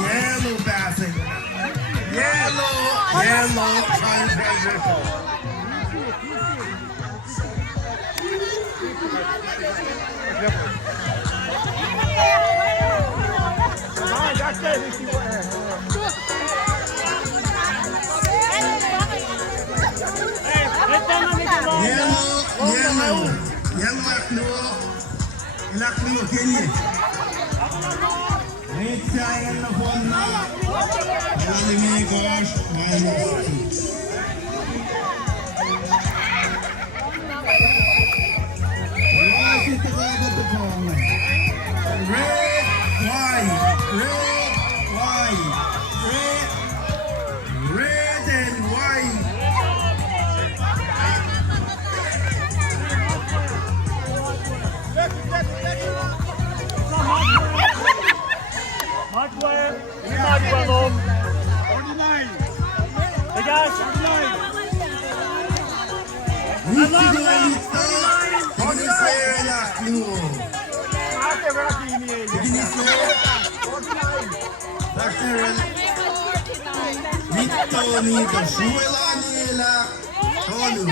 Yellow passing. Yellow. Yellow Kenya. Red na phone na. Malamig gosh, minus 2. Red and white. Hardware. 49. Hey guys, 49. Tolu.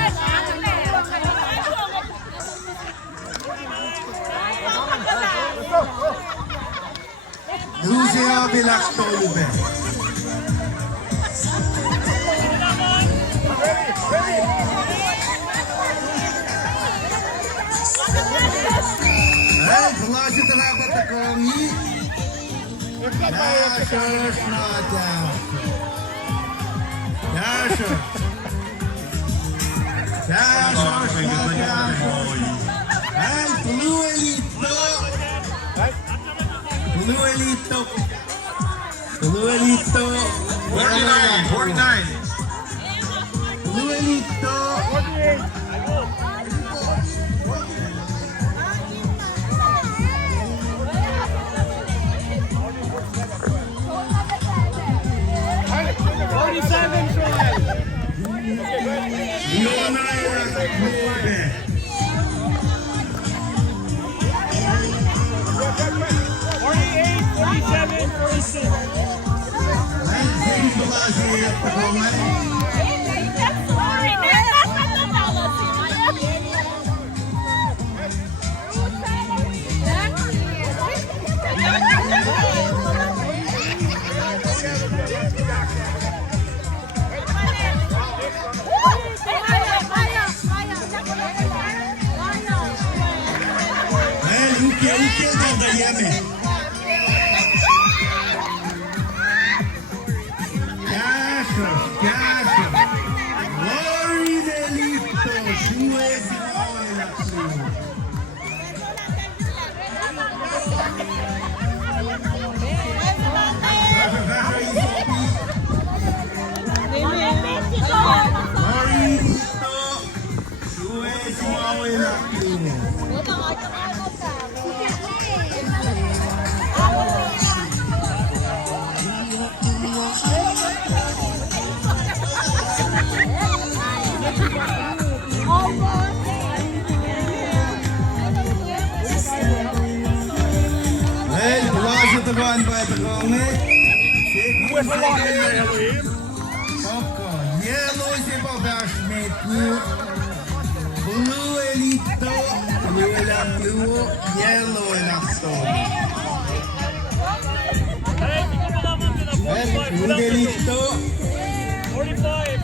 Lucia Bilax Tolu be. Hey, Vlasi terhadap tekangi. Dasher Snada. Dasher. Dasher Snada. Hey, Blue Elito. Blue Elito. Blue Elito. 49, 49. Blue Elito. 48. Yellow is about Ashmate Blue Elito, Blue and Blue, Yellow and Astone. Blue Elito, 45.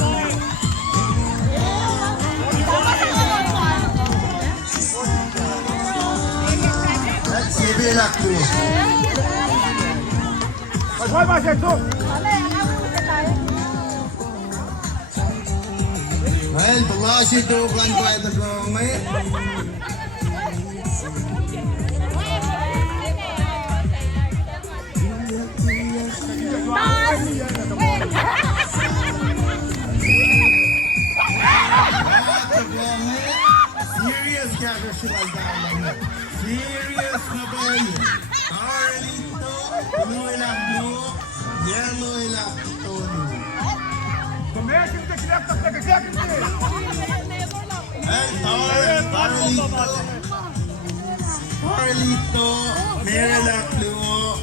45. that's Sibilactu. Vai mais, Heitor. Well, Blasi to kan by the government. Serious catcher should have done. Serious na boy. Arlito, blue and blue, yellow and Tolu. Arlito, Merela Fluo,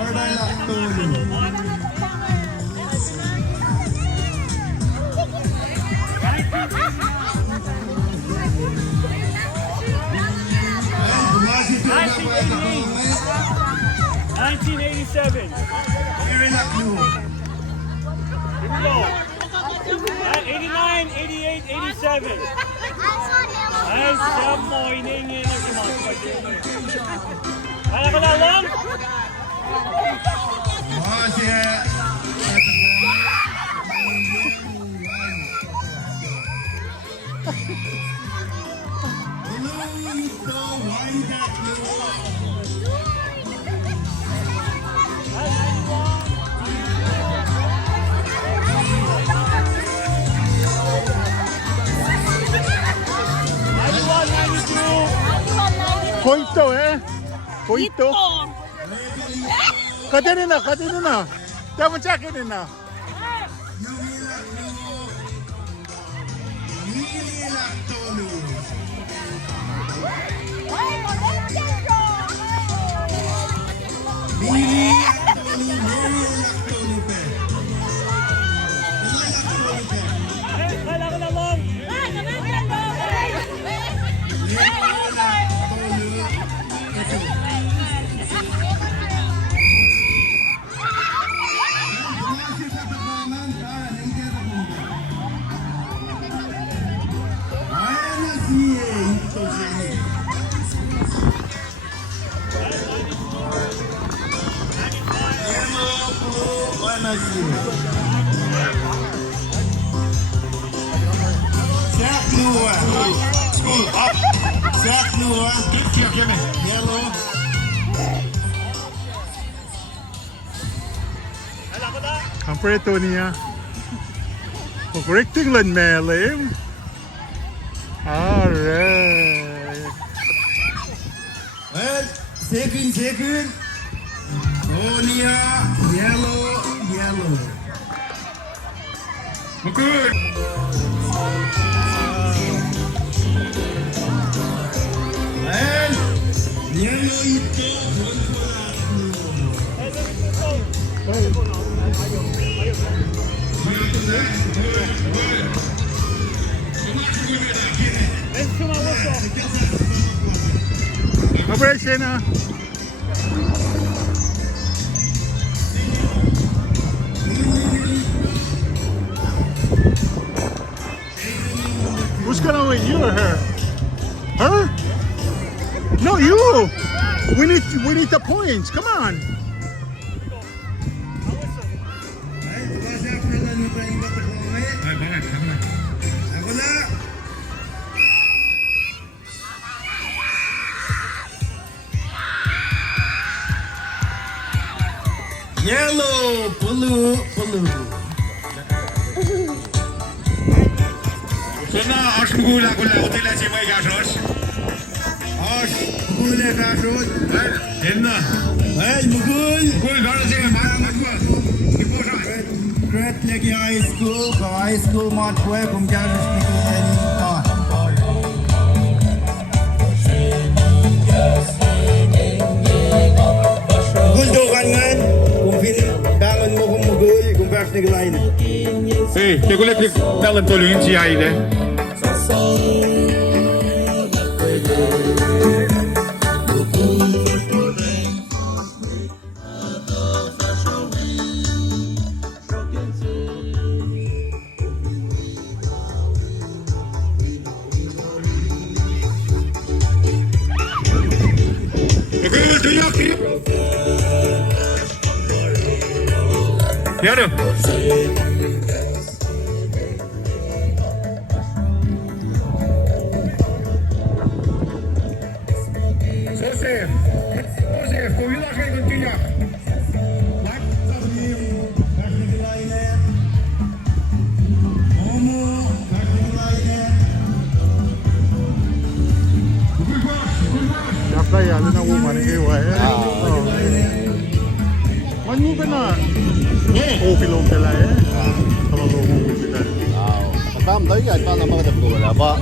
Ordala Tolu. Blasi to kan by the government. 1987. Merela Fluo. Here we go. 89, 88, 87. Ay, siya mo, hinihingin na si Mark. Kaya ka na lang? Poito, Poito. Kadene na. Double check it na. Mili Ang preto niya. Correcting lang melim. Alright. Well, second. Sonia, yellow. Good. And yellow ito. Operation na. Who's gonna win, you or her? Her? No, you. We need the points. Come on. Yellow, blue. Sonra aşk gula utila çimay gaşoş. Ash, gule kashot. Enna. Hey, mugul. Gul garası matma. Great lagi high school mat kue kum garis nikul ta. Mugul do kangan kum pin bangun mo kum mugul kum garis nikul lain. Hey, tegulet dalan tolungin si Aide. Yarım. Joseph, koyular şey götürüyor. Kaya na woman kayo ay. Manu ka na. Oh, pilong ka lang eh. Sama mo mo kita. Pam tới rồi con là mơ tập của là vợ.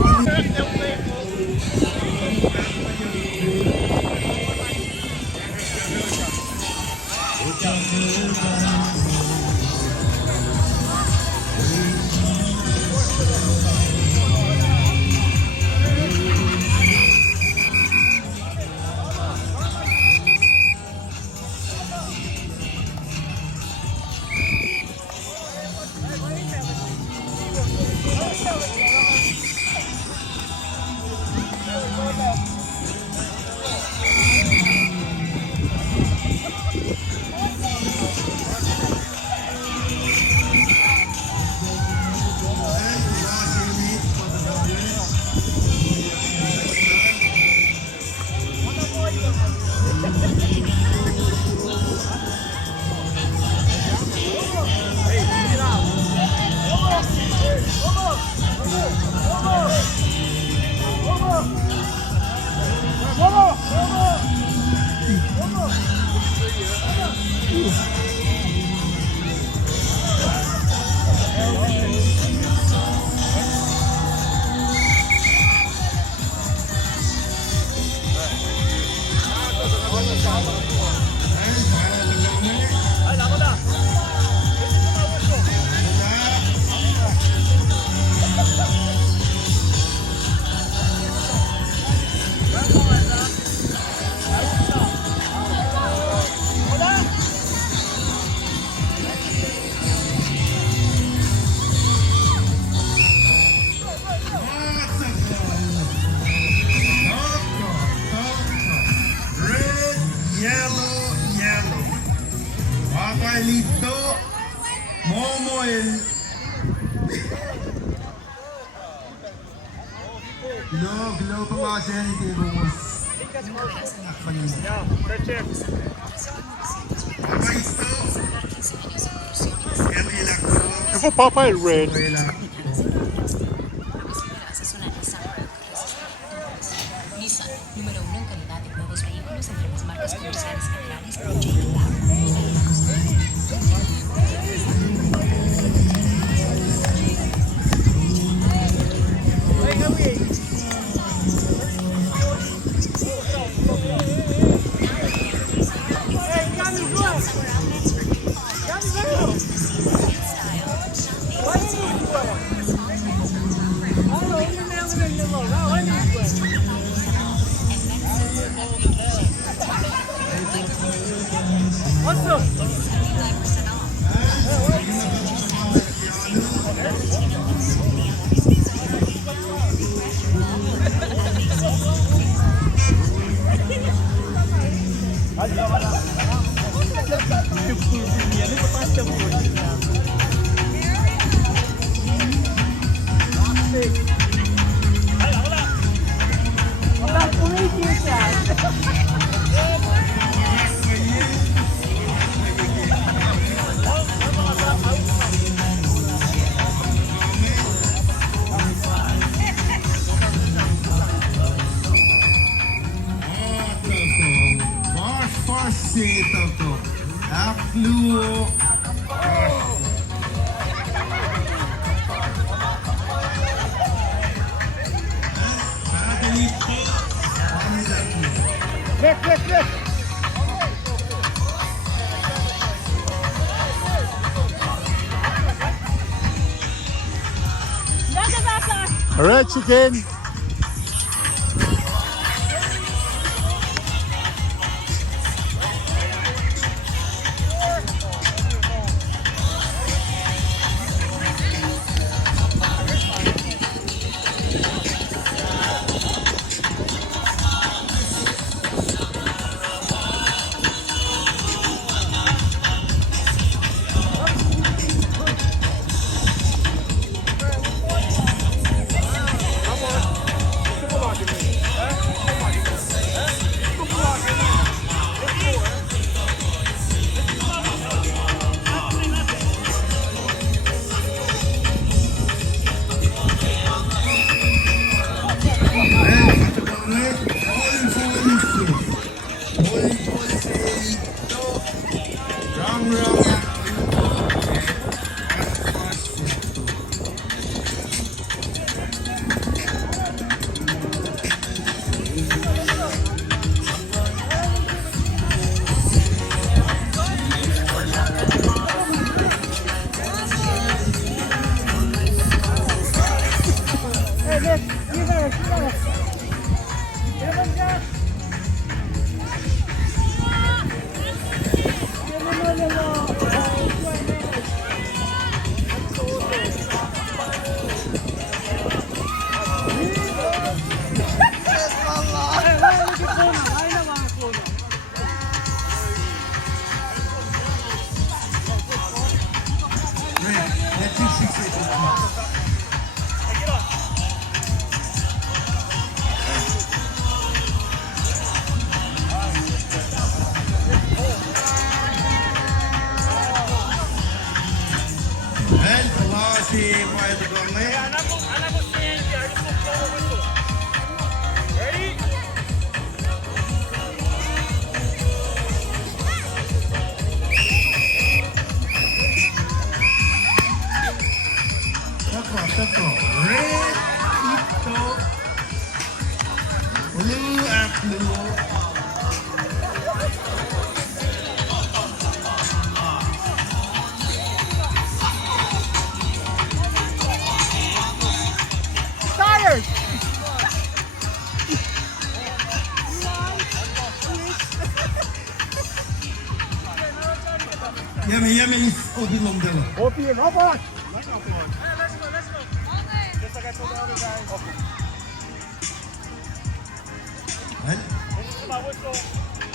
Elito, Momoel, Glo pamasin ni Tibos. Yeah, right there. If a Papa is red, Nissan, número 1 en calidad de nuevos vehículos entre las marcas comerciales centrales de all right, chicken. Yemen Odilon dala. Open, hop on. Let's go. Just like I told the other guys. Okay.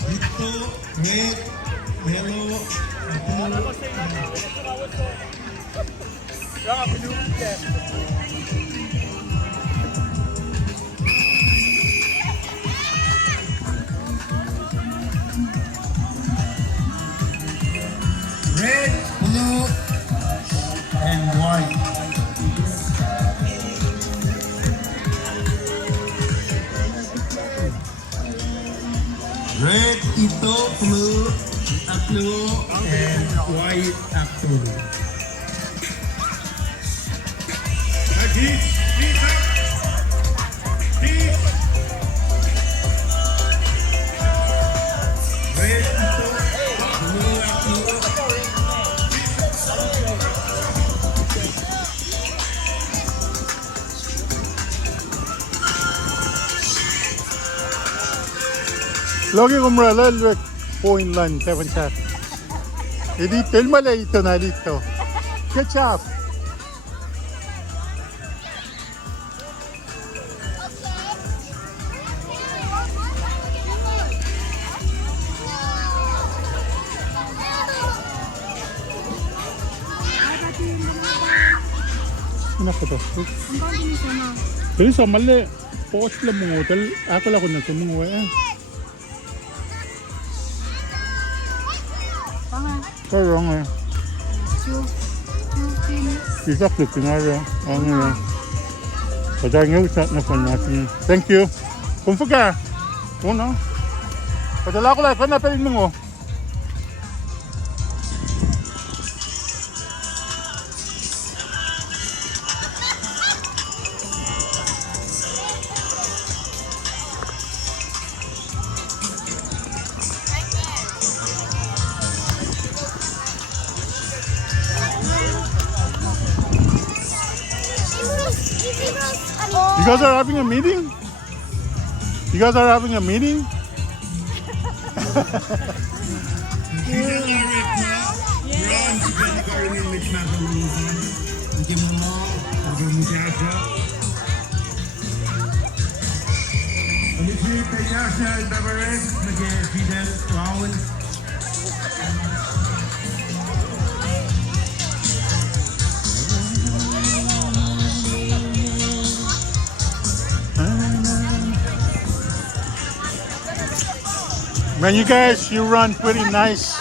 Ito, hit, Hello. Red, blue, and white. Red ito, blue, tatlo, and white tatlo. Red ito, blue, tatlo. Lagi kumrala lwek point lan Kevin chat. Dito mala ito na dito. Ketchup. Kenapa tuh? Jadi sama le pos le mengotel. Aku lakukan nasi mengoe. Kaya nga. Isa klipin nga rin. Ano nga. Padahal nga usap na pa natin. Thank you. Kung ka. Una. Padala ko lang. Kaya napalin mo. You guys are having a meeting? You guys are having a meeting? Man, you run pretty nice.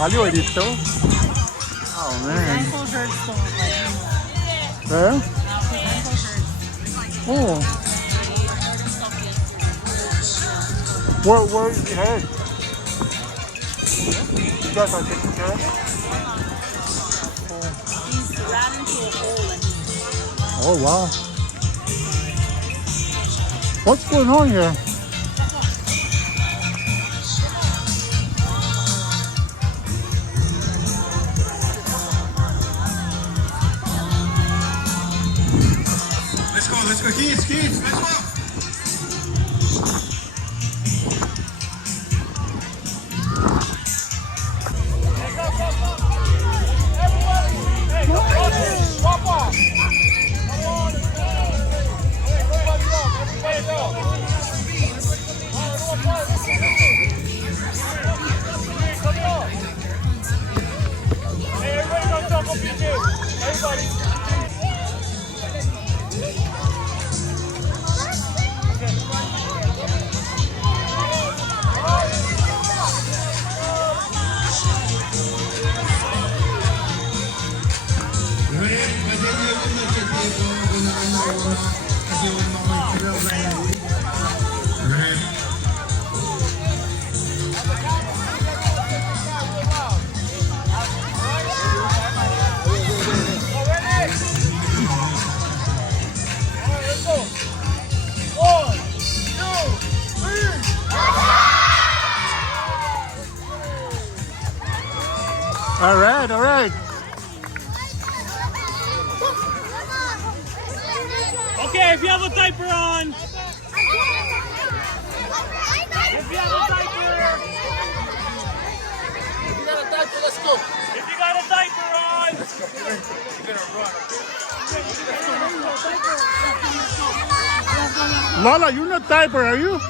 Valeu dito? Oh man. Huh? Oh. Where is he head? You guys are taking care of it? He's ran into a hole and Oh wow. What's going on here? Let's go, kids, let's go. All right. Okay, if you have a diaper on. If you have a diaper. If you got a diaper, let's go. If you got a diaper on. You're gonna run. Lala, you're not Diaper, are you?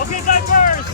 Okay, Diapers.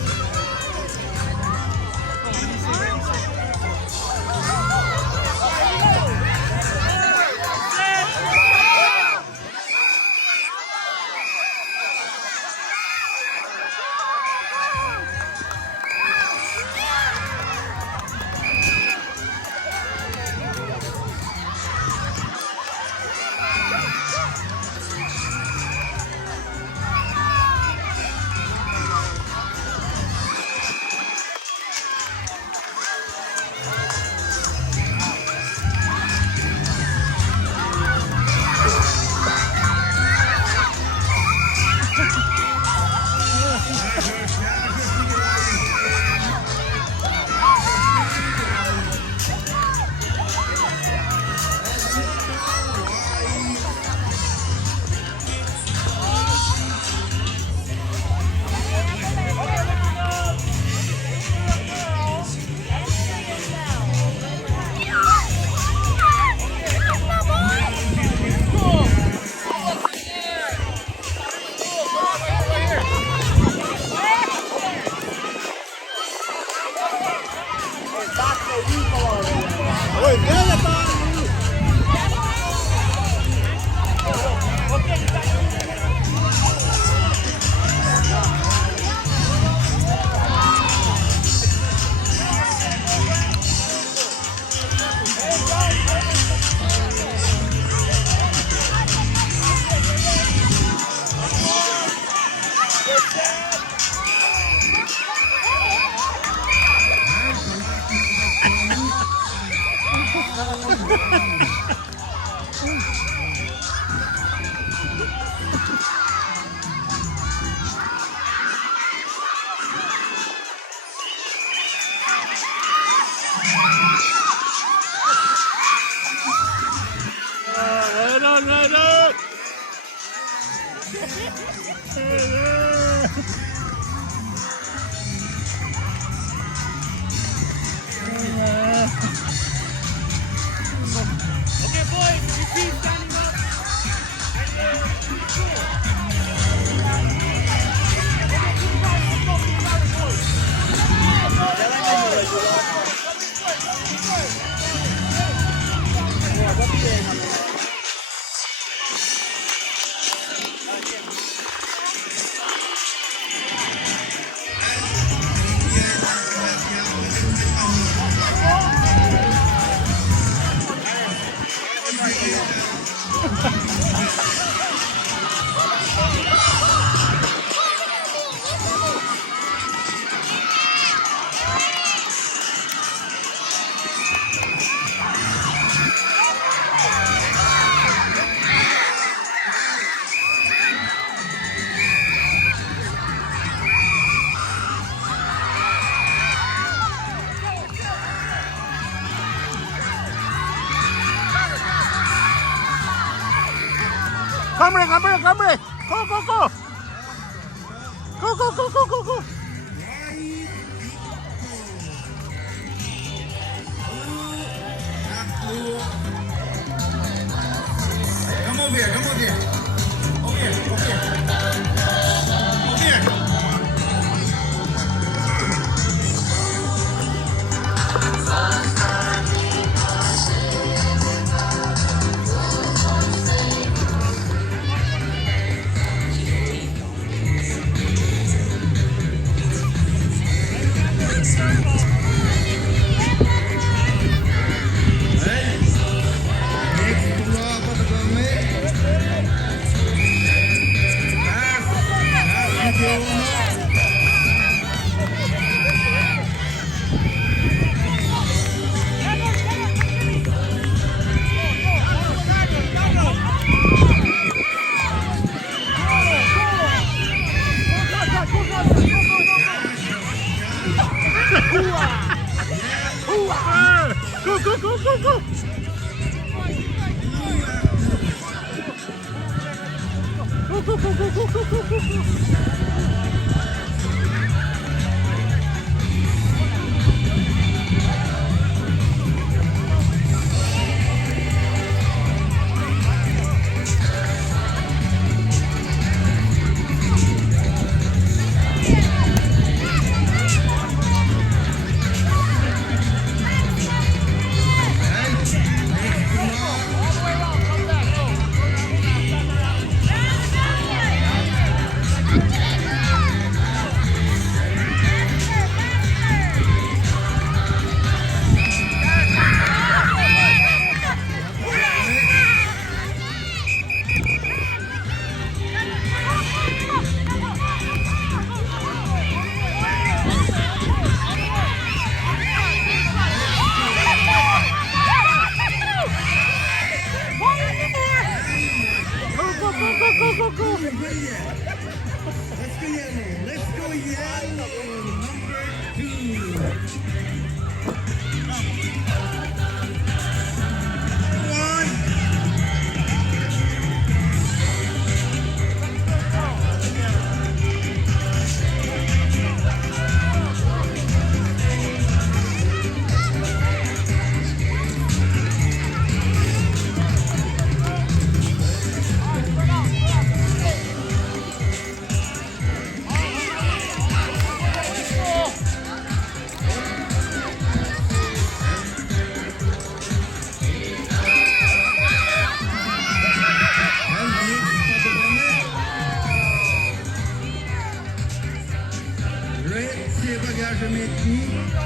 Right on, right on. Okay, boys, repeat standing up. Come here, come here, come here. Go, go, go. Go, go, go, go, go, go. Come over here, come over here. Over here, over here. Over here. Go, go, go, go, go. Go, go, go, go, go, go, go, go. yellow. Let's go yellow. Number 1. Red, c'est bagage à mettre.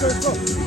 Go!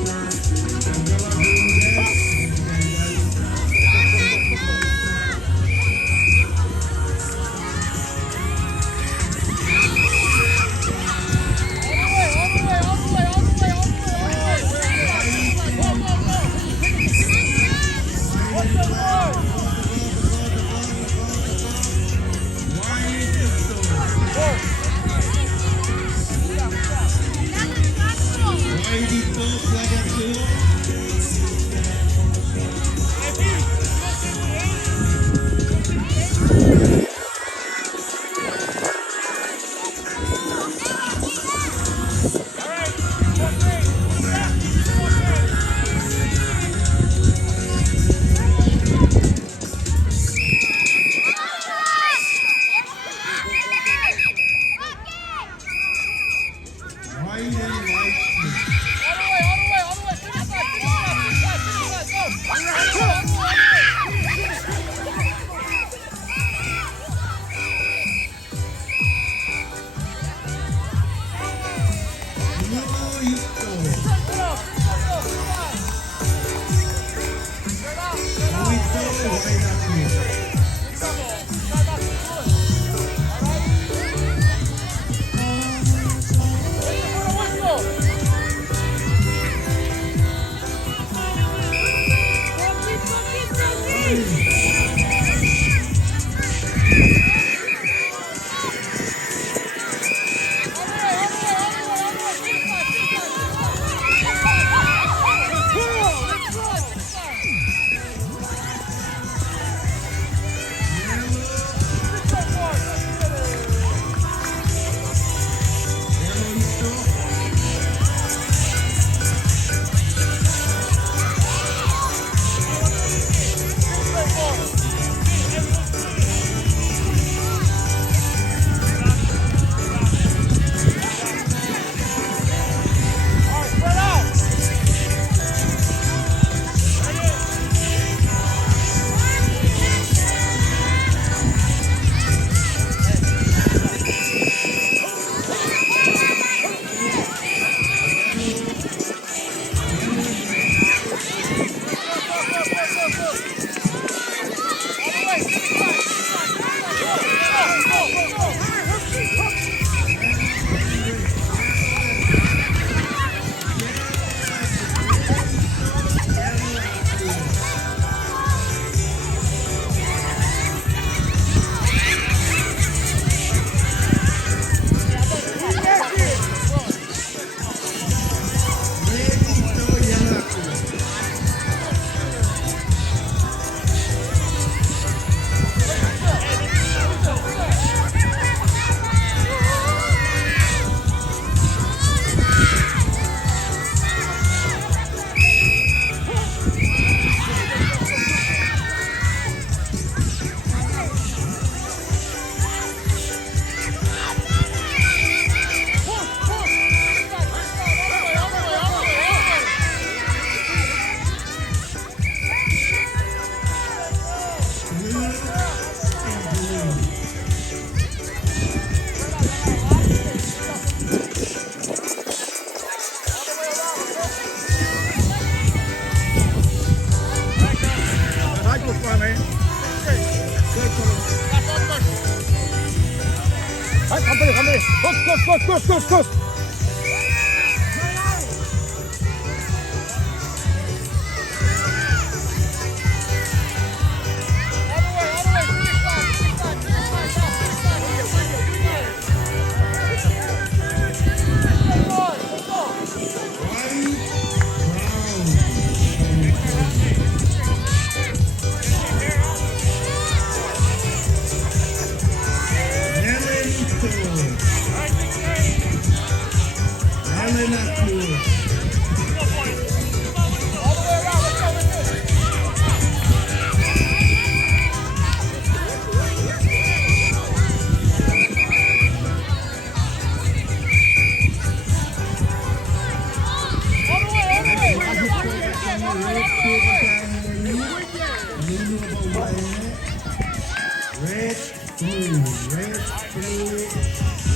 Red, blue, red, blue,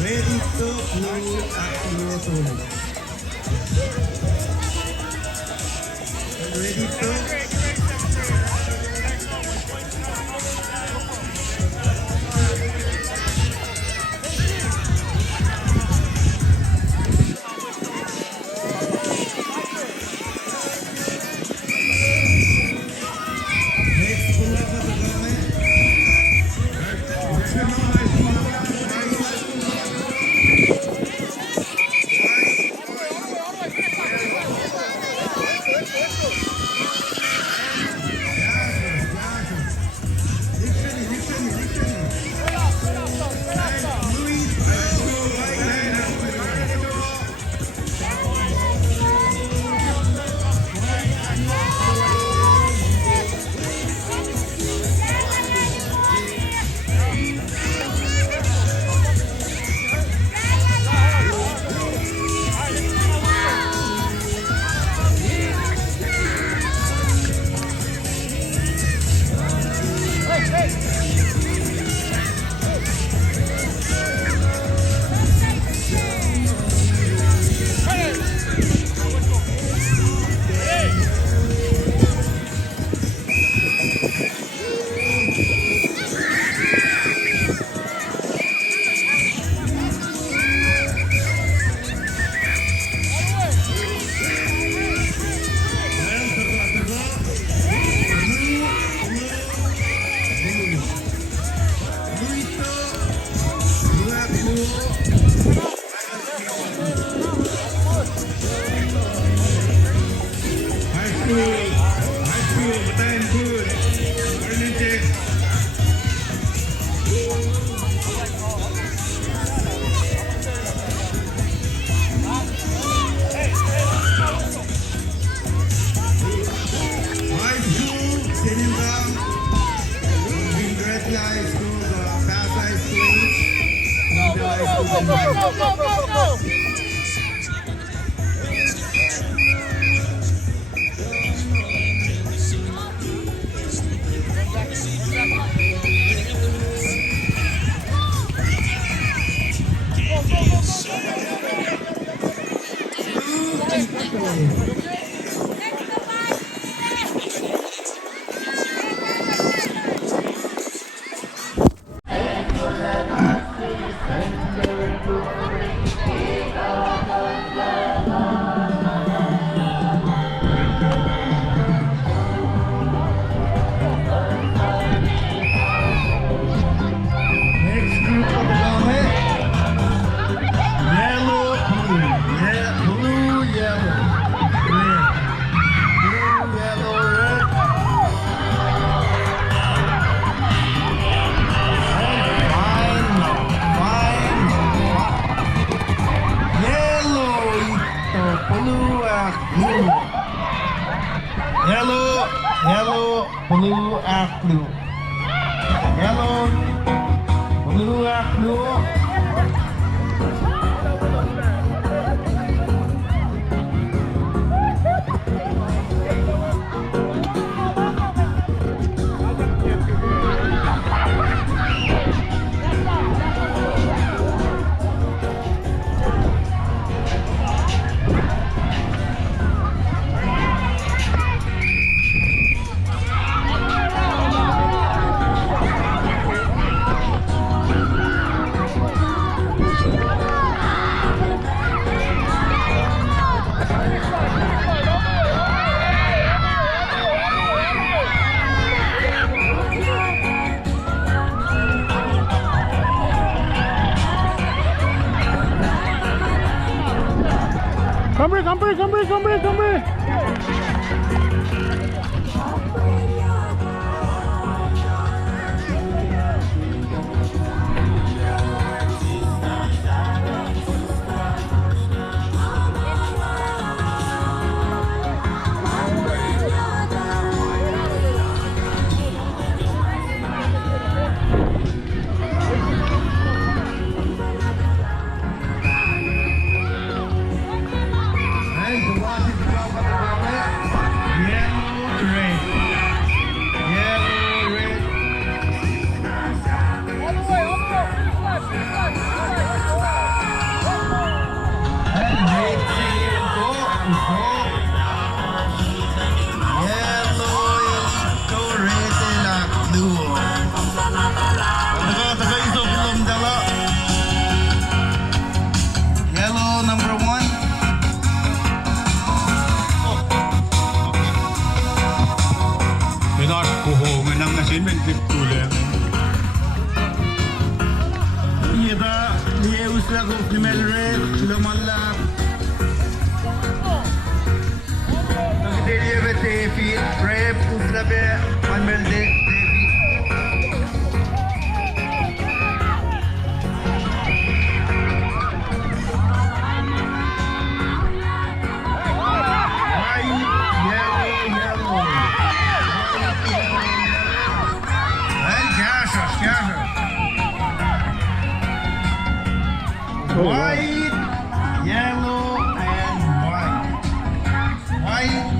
ready to blue, activate. Ready to. Yellow, blue, blue. Yellow, blue, blue. Come here. And the Washington Slagov ni Melred, lumalap. Nagdelia vete fit, prep, uslabe, manmelde, Devi. White, yellow, and white. White,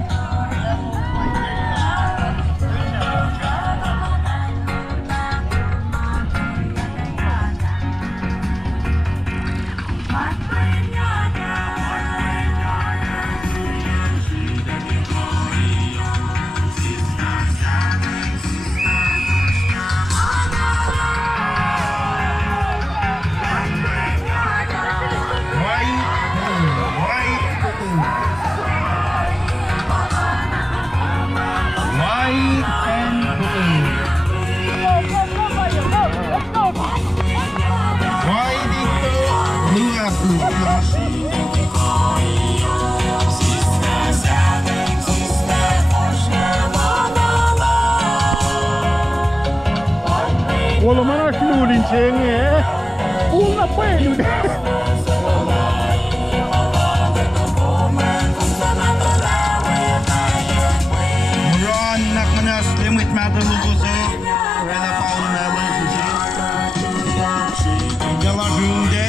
Wala man ang sinulin siya eh. Una pa eh. Ron, nakmanas, limit matter lukuso. Rela pa ako na lang siya. Gawa runde.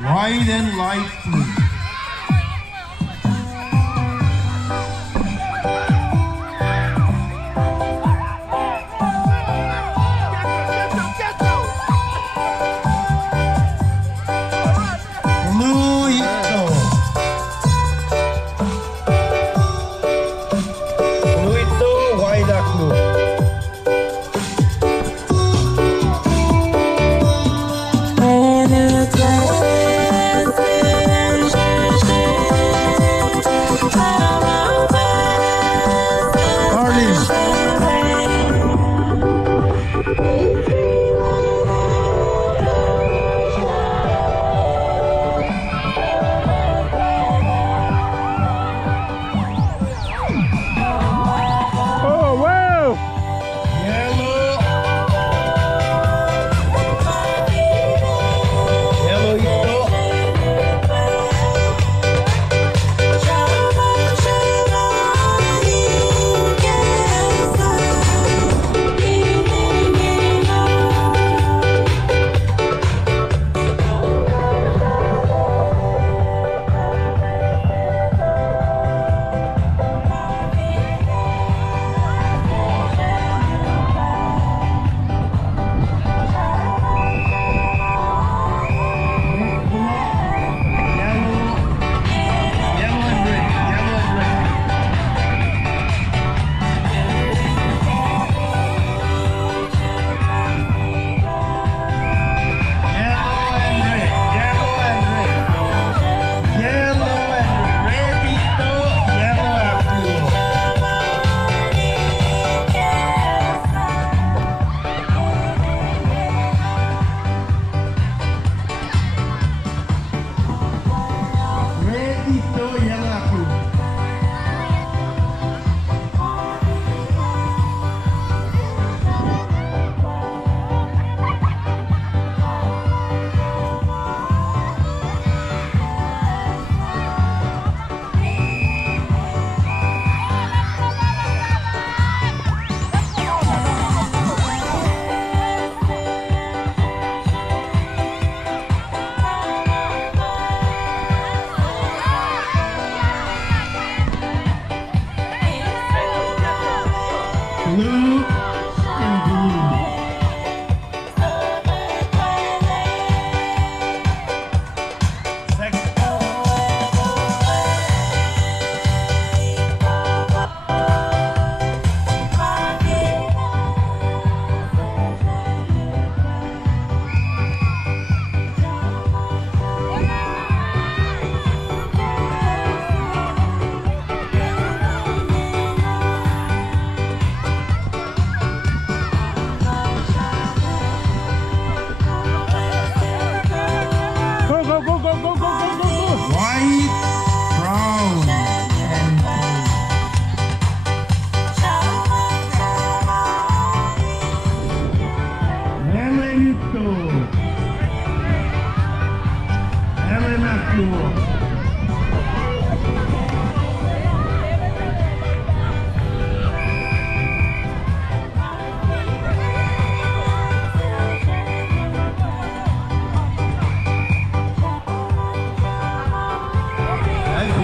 White and light blue.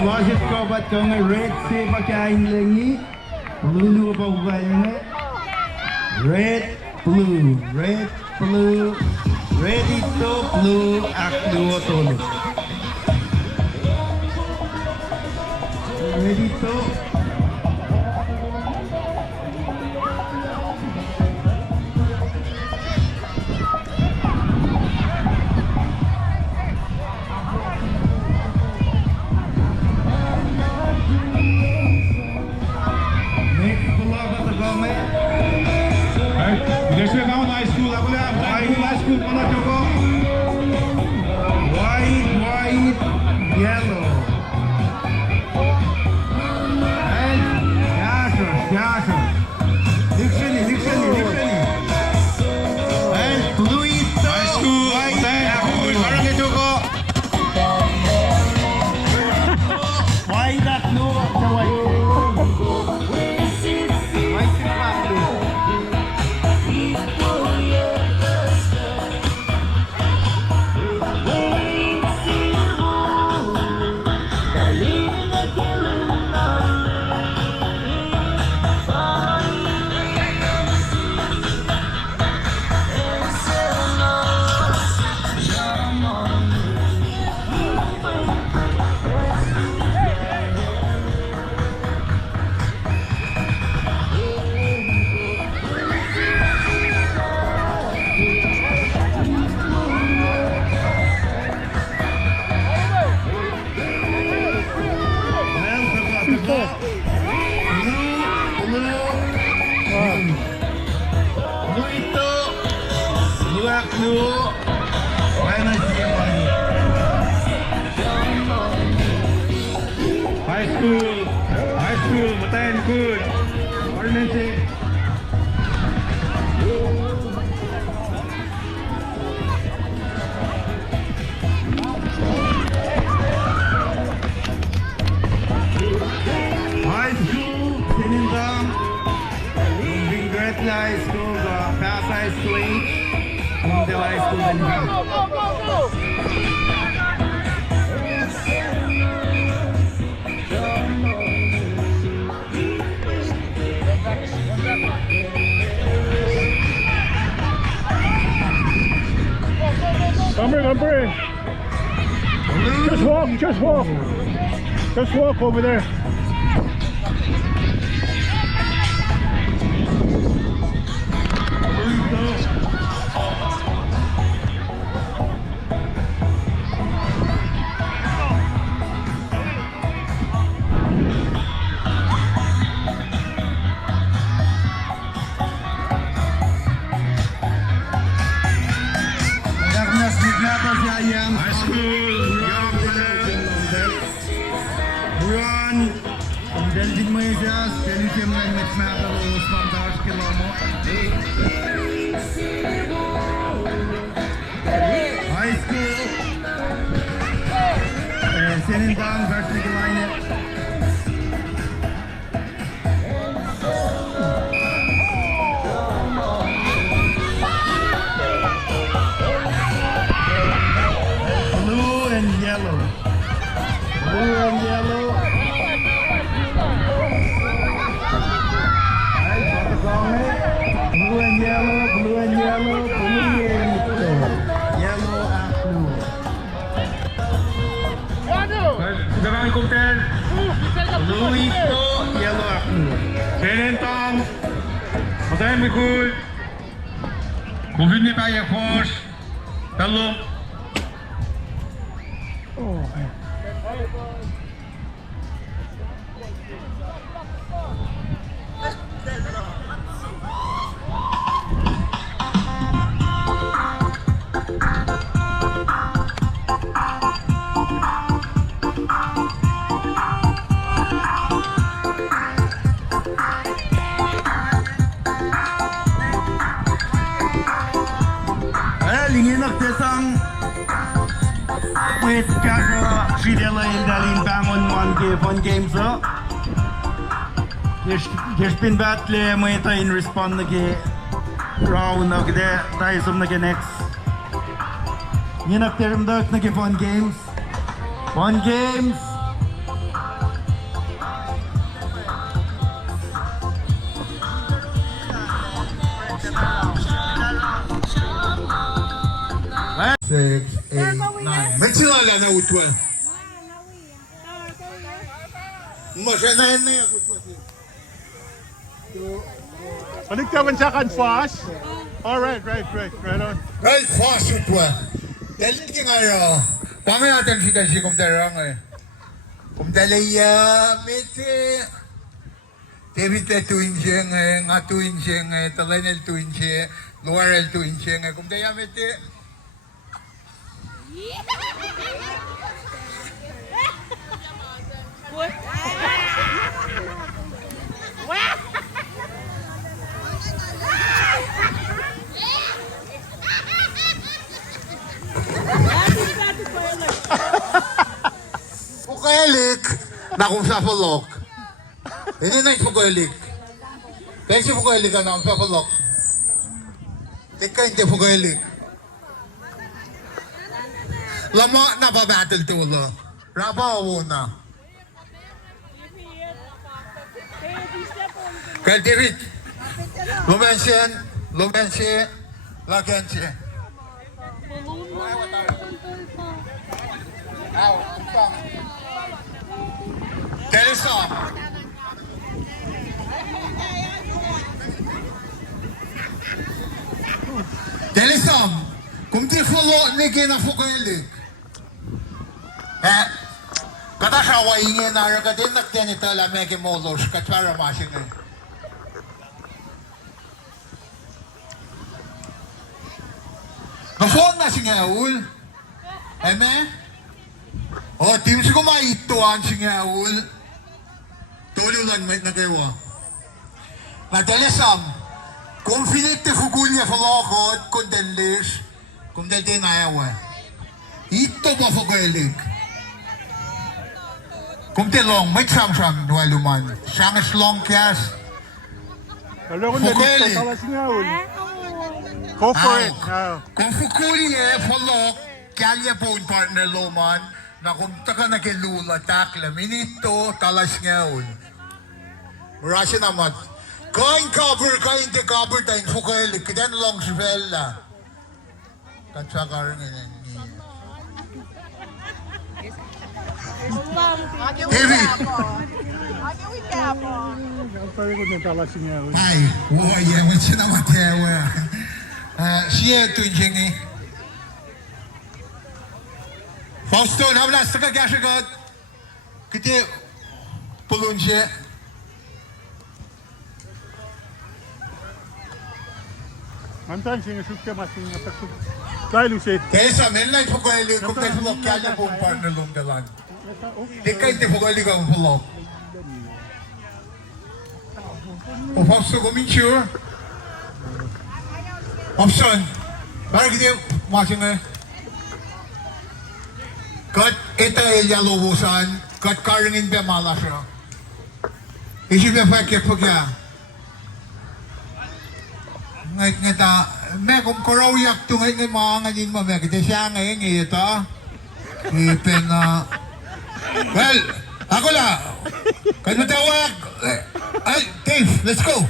Wajib kobat kong red si pakain lengi. Lulu pa ubayang red, blue, ready to blue aklu tolo. Ready to. White, yellow. And Yasha. Literally. And blue is high school. White, parang ito ko. White at blue sa white. White at blue. High school, matayin good. Ordinance. High school, Sinindang. Moving Great High School, Pass High School, Mundel High School, and Come in. Just walk over there. High school, Buran, Delvin Moyes, Telifim and Metsmatter, Usman Dash Kilamo. High school, Sinindang, Vertical Line. Blue and yellow. Blue and yellow. Yellow and blue. Sekarang kumten. Blue ito, yellow and blue. Senentang. Matayin good. Moving ni tayo force. Talong. Linginak desang with Kaka Shidela in Dalin Bangon one game so. Here's been battle mo ito in respond nage round nage tayo sum nage next. Linginak term dak nage fun games. 6, 8, 9. May sinala na utwa. Masya na yan na yan. Balik ka man siya kan fast. All right on. Right, fast utwa. Dahil ka nga yun. Pamay natin si kumtarang eh. Kumtalaya, mete. Tebite tuinjeng eh, nga tuinjeng eh, talanel tuinjeng, luarel tuinjeng eh. Kumtaya mete. Pukelik na kung sa fulok. Hindi na yung pukelik. Dahil si pukelik ka na kung sa fulok. Ika hindi pukelik. Lama na pa battle tulo. Rapa o na. Kaya David. Lumensi. Lagensi. Telesom. Telesom. Kung di follow ni kina fukulik. Kata siya waingin na rin ka din nagtiyanita lamig molos katsara masing eh. Nafon na si Ngaul. Eme? O, tim si kumaituan si Ngaul. Tululan may nagawa. Natalisam, kung finite fugulya falokot, kung denlis, kung dati nayawa. Ito ba fugulig? Kung tilong, may sam-sam waluman. Sangas long kias. Alam ko nalito, tawas nga ul. Go for it. Kung fugulya falok, kalya po yung partner luman, na kung taka na kilula takla, minito, talas nga ul. Murasya naman. Kain cover, kain de cover tayong fukulik. Kidan long sibela. Katsaka rin yun. Heavy. Pare ko na talas nga ul. Ay, waya, wala na matewa. Siya ito yung jengi. Fausto, nabla, sa kagasagad. Kiti, pulun siya. Mantan siya nga sukya masin nga pagsuk. Kaya lusit. Kesa, menlay po ko ili kung tayo fulok kaya po ang partner lumdalan. Di kayo di po ko ili kang fulok. O Fausto, kuminsyur. Option. Parang hindi masin nga. Kat ito ay yalubusan. Kat karangin ba malas siya. Isip na fakir po kaya. Ngay ta, may kung karawiyak to ngay mga ngayon mo, may kita siya ngayon ito. Ipin na. Well, ako la. Kayo matawag. Ay, Dave, let's go.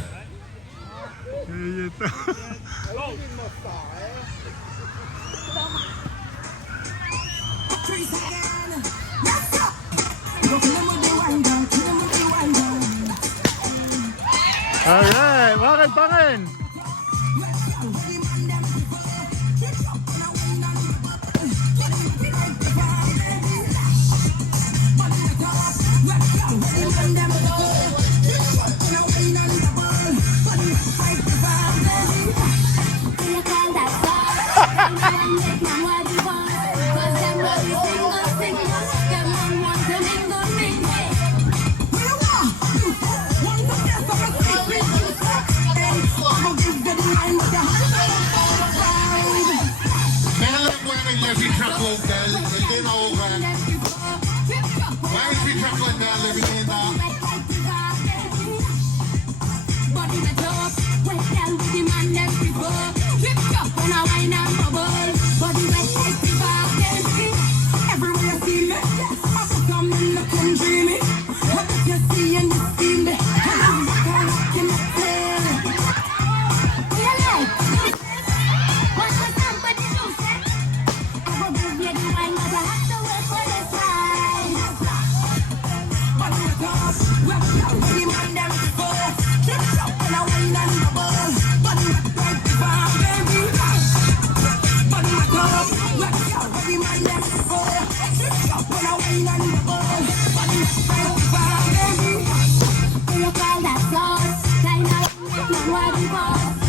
Alright, bakit pangin?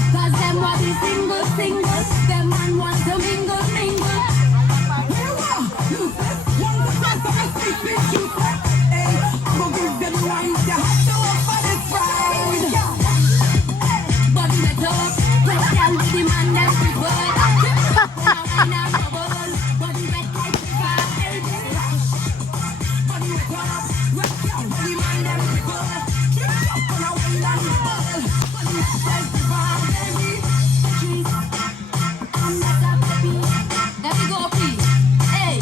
Cause them want be single, single. Them man want to mingle, mingle. Body the top, but them with the man them prefer. When I bubble, body that like the fire. Body the top, but them with the man them prefer. When I wine and bubble, body that like the fire. Let me go, please. Hey.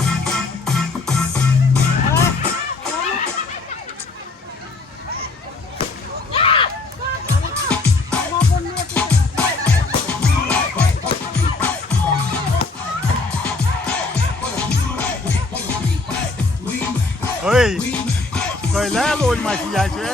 Oi, coi lá luôn mà chị dạy chứ.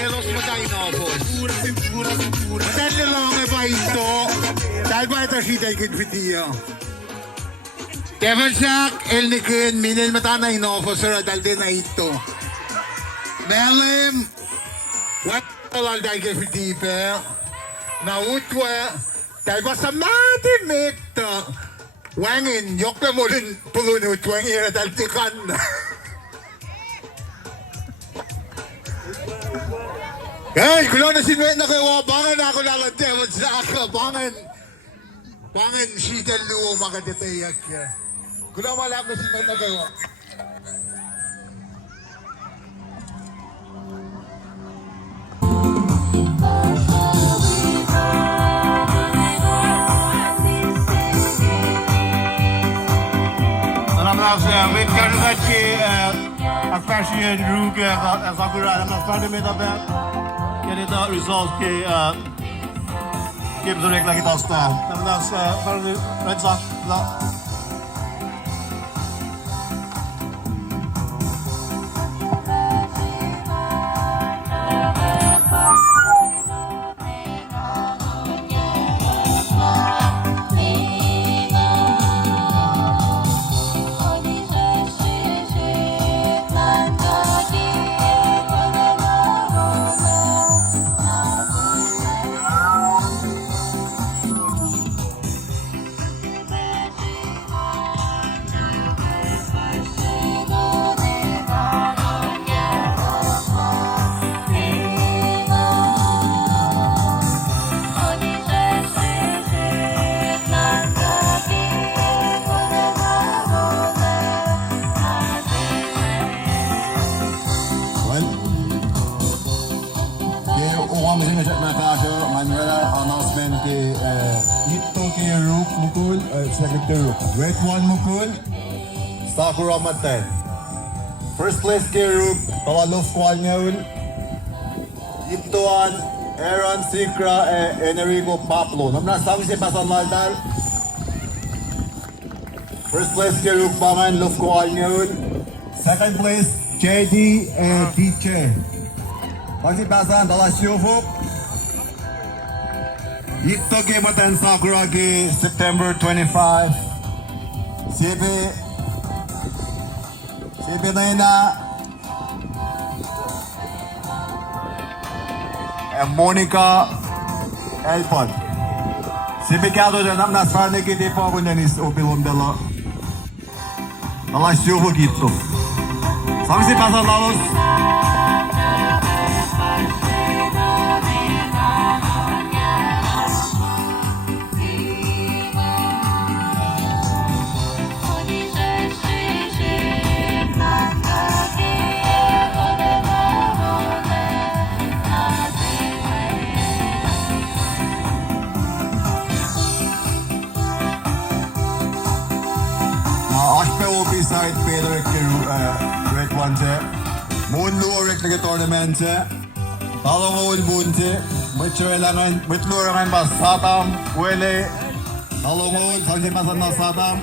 Menos matainopos. Madali lang ay pahinto. Dahil ba ito si David Video? Kevin Shack, Elnikin, minil matanay inopos, sir, dahil din na ito. Melim, what all David Diaper? Nautwa, dahil ba sa matimit, wangin, yok na mo rin pulunod, wangin, dahil tikan na. Hey, kulo na si Met na kayo, bangan na ako lalantemon sa ako, bangan sitan luo makadetayak. Kulo malap na si Met na kayo. Met kan dat je afkasje roek en zakura en dan verder met dat jadi tak result ke game zorek lagi tak start. Dan das verder rensa lah. One thing that my passion, Manuela announcement ke ito ke Rook Mukul, Secretary Rook. Grade 1 Mukul, Sakura Maten. First place ke Rook, Pawalo Squad ngayon. Itoan, Aaron Sikra, Enrico Paplo. Namnasang si Pasan Maldal. First place ke Rook Bangan, Love Squad ngayon. Second place, JD DJ. Pagsi Pasan, Dalasyovo. Ito ke Maten Sakura ke September 25. Sibi na ina. Monica Elpon. Sibi kato dyan, nam nasfarne ki di po ako nanis opilom dela. Dalasyovo gitu. Pagsi Pasan Dalos. Side Peter Red One se Moon Lurik na tournament se Talong Moon Moon se Mitlurangan ba Satam Wele Talong Moon Sanji Pasan na Satam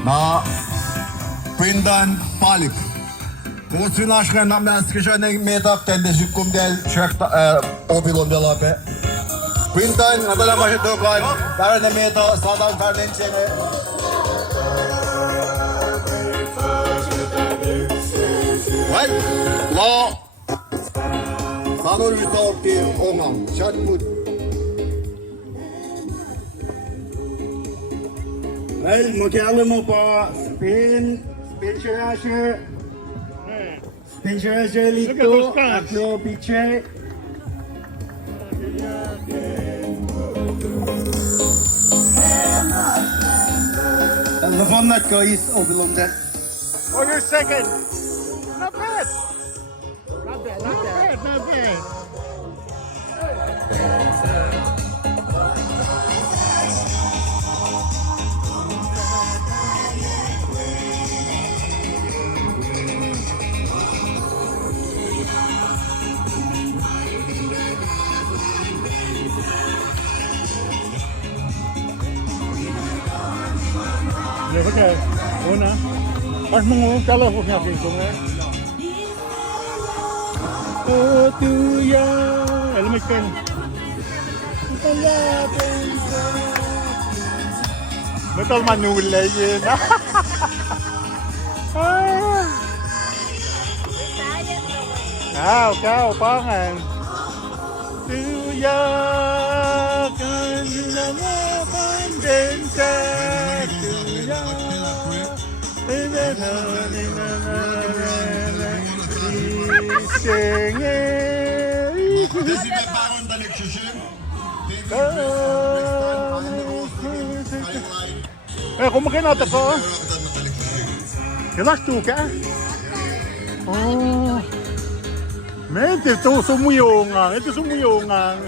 Na Pindan Palip Kung sinash ka na skisya na metak tende sikum del check opilom de lape Pindan nadala ba siya dokan para na meta Satam Farnense Well, law. Sanol resort ke Ongam, Shanmut. Well, magkala mo pa, spin Sharasher. Spin Sharasher Lito, Aklo Piche. The fun that goes overlong that. Oh, you're second. Not bad. Not bad, not bad. Not bad. Okay, una. Pas mengurung kalau punya singkong ya. Oh tuya, elmikan. Betul manula yun. Kau pangan. Tuya kan nama pandensa. Tuya. Kung makinata ko. Kilas tu ka? Oh. Men, ito sumuyungan. Ito sumuyungan.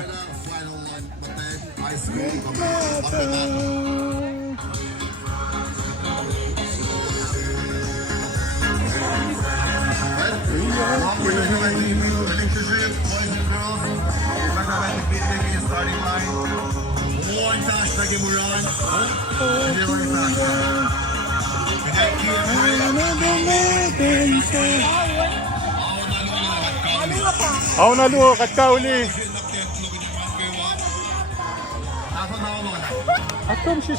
HONOLULU KOSRAE Atom siya.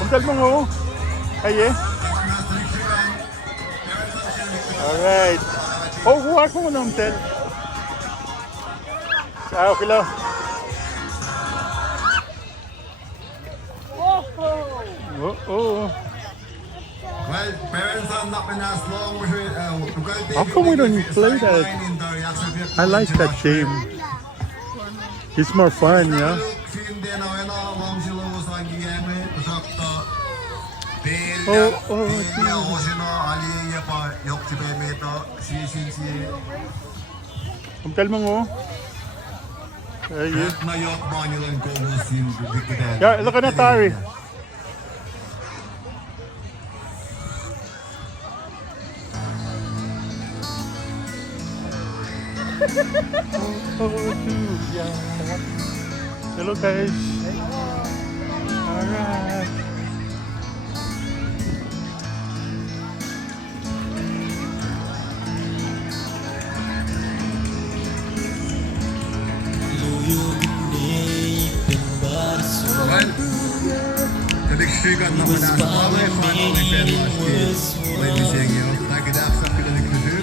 Puntal mo ngo. Aye. Alright. Oh, kuha ko mo ng tel. Okay lang. Oh. Well, parents are not been as long. How come we don't play that? I like that game. It's more fun, yeah. ena lamsilu sangieme sakta. Pilja osina ali jopa jokti meitä sisinsi. Kom tel mo. Na jok banjulen koulusin vikkedel. Ja, look at that Tari. Hello guys. Alright. Dat ik stuur nog een aantal van alle verlaatjes. Let me zeggen, joh. Dank je dag, dat ik de deur.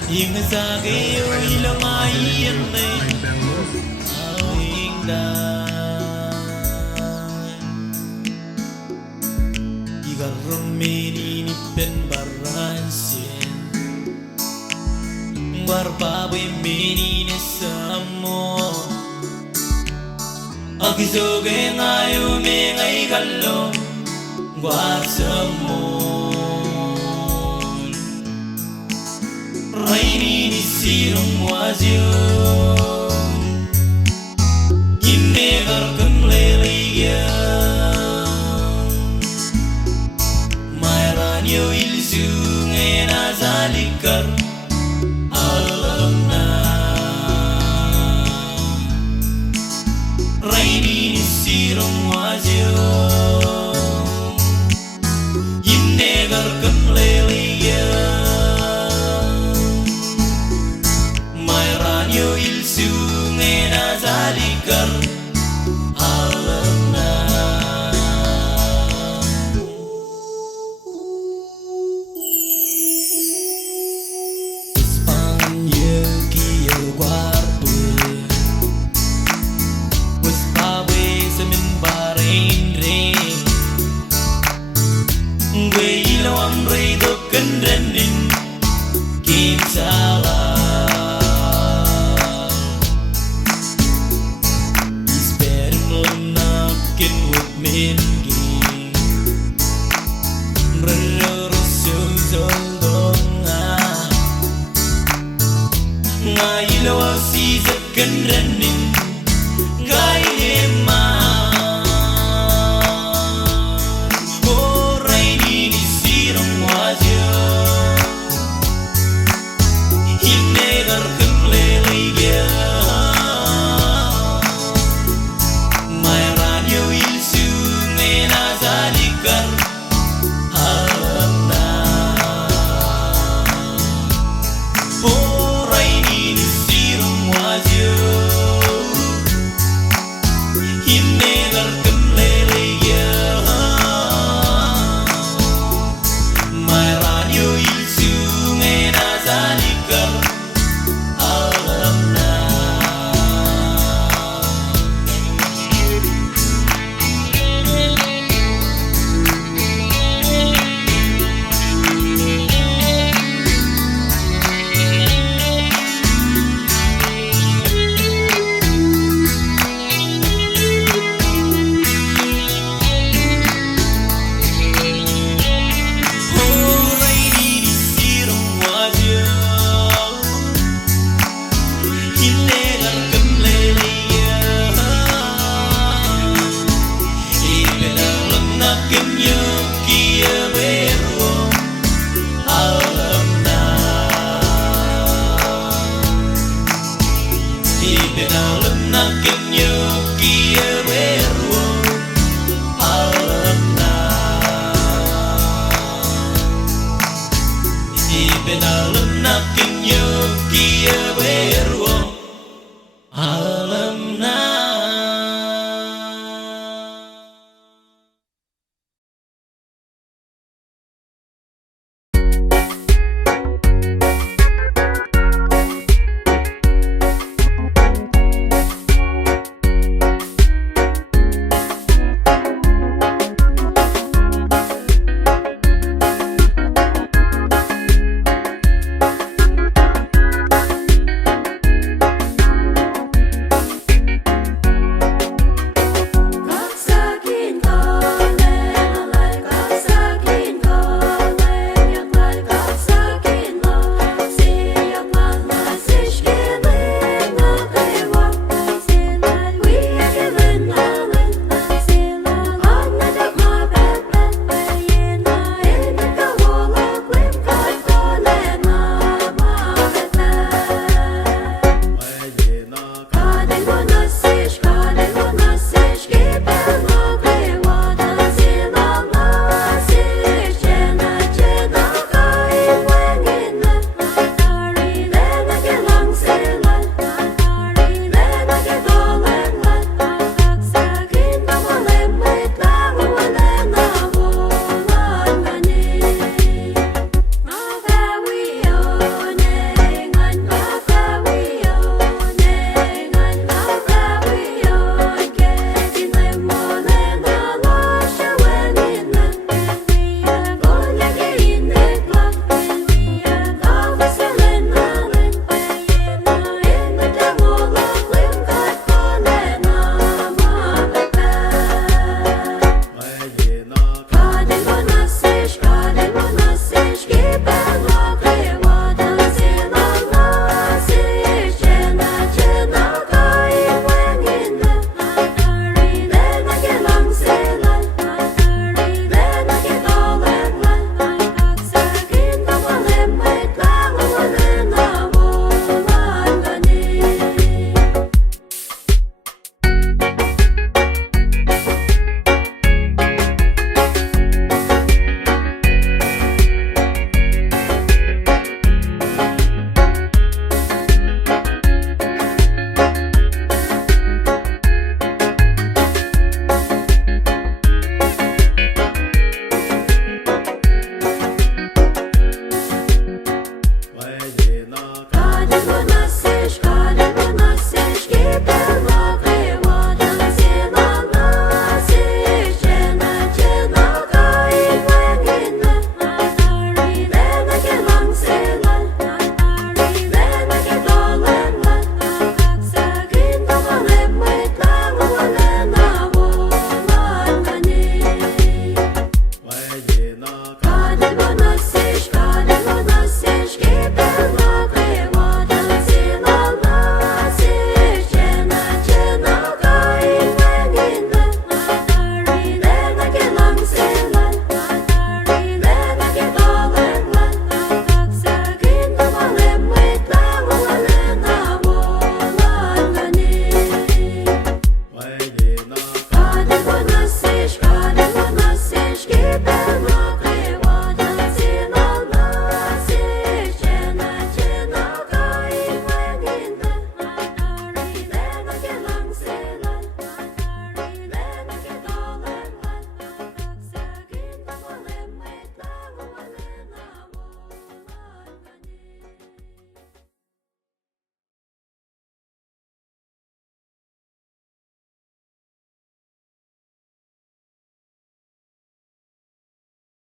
Akisoge ngayo me ngai gallo guasamo raini ni sirum wazio kinnegar kamleliya mayranyo ilsu ngena zalikar raini ni sirum wazio yinnegar kamleliya mayranyo ilsu ngena zalikar alamna Espanya kiyo guardo Kendenin kinsalah Isperim lenakin wut mingi Rerusun zondonga Ngailo si kendenin gaima Can you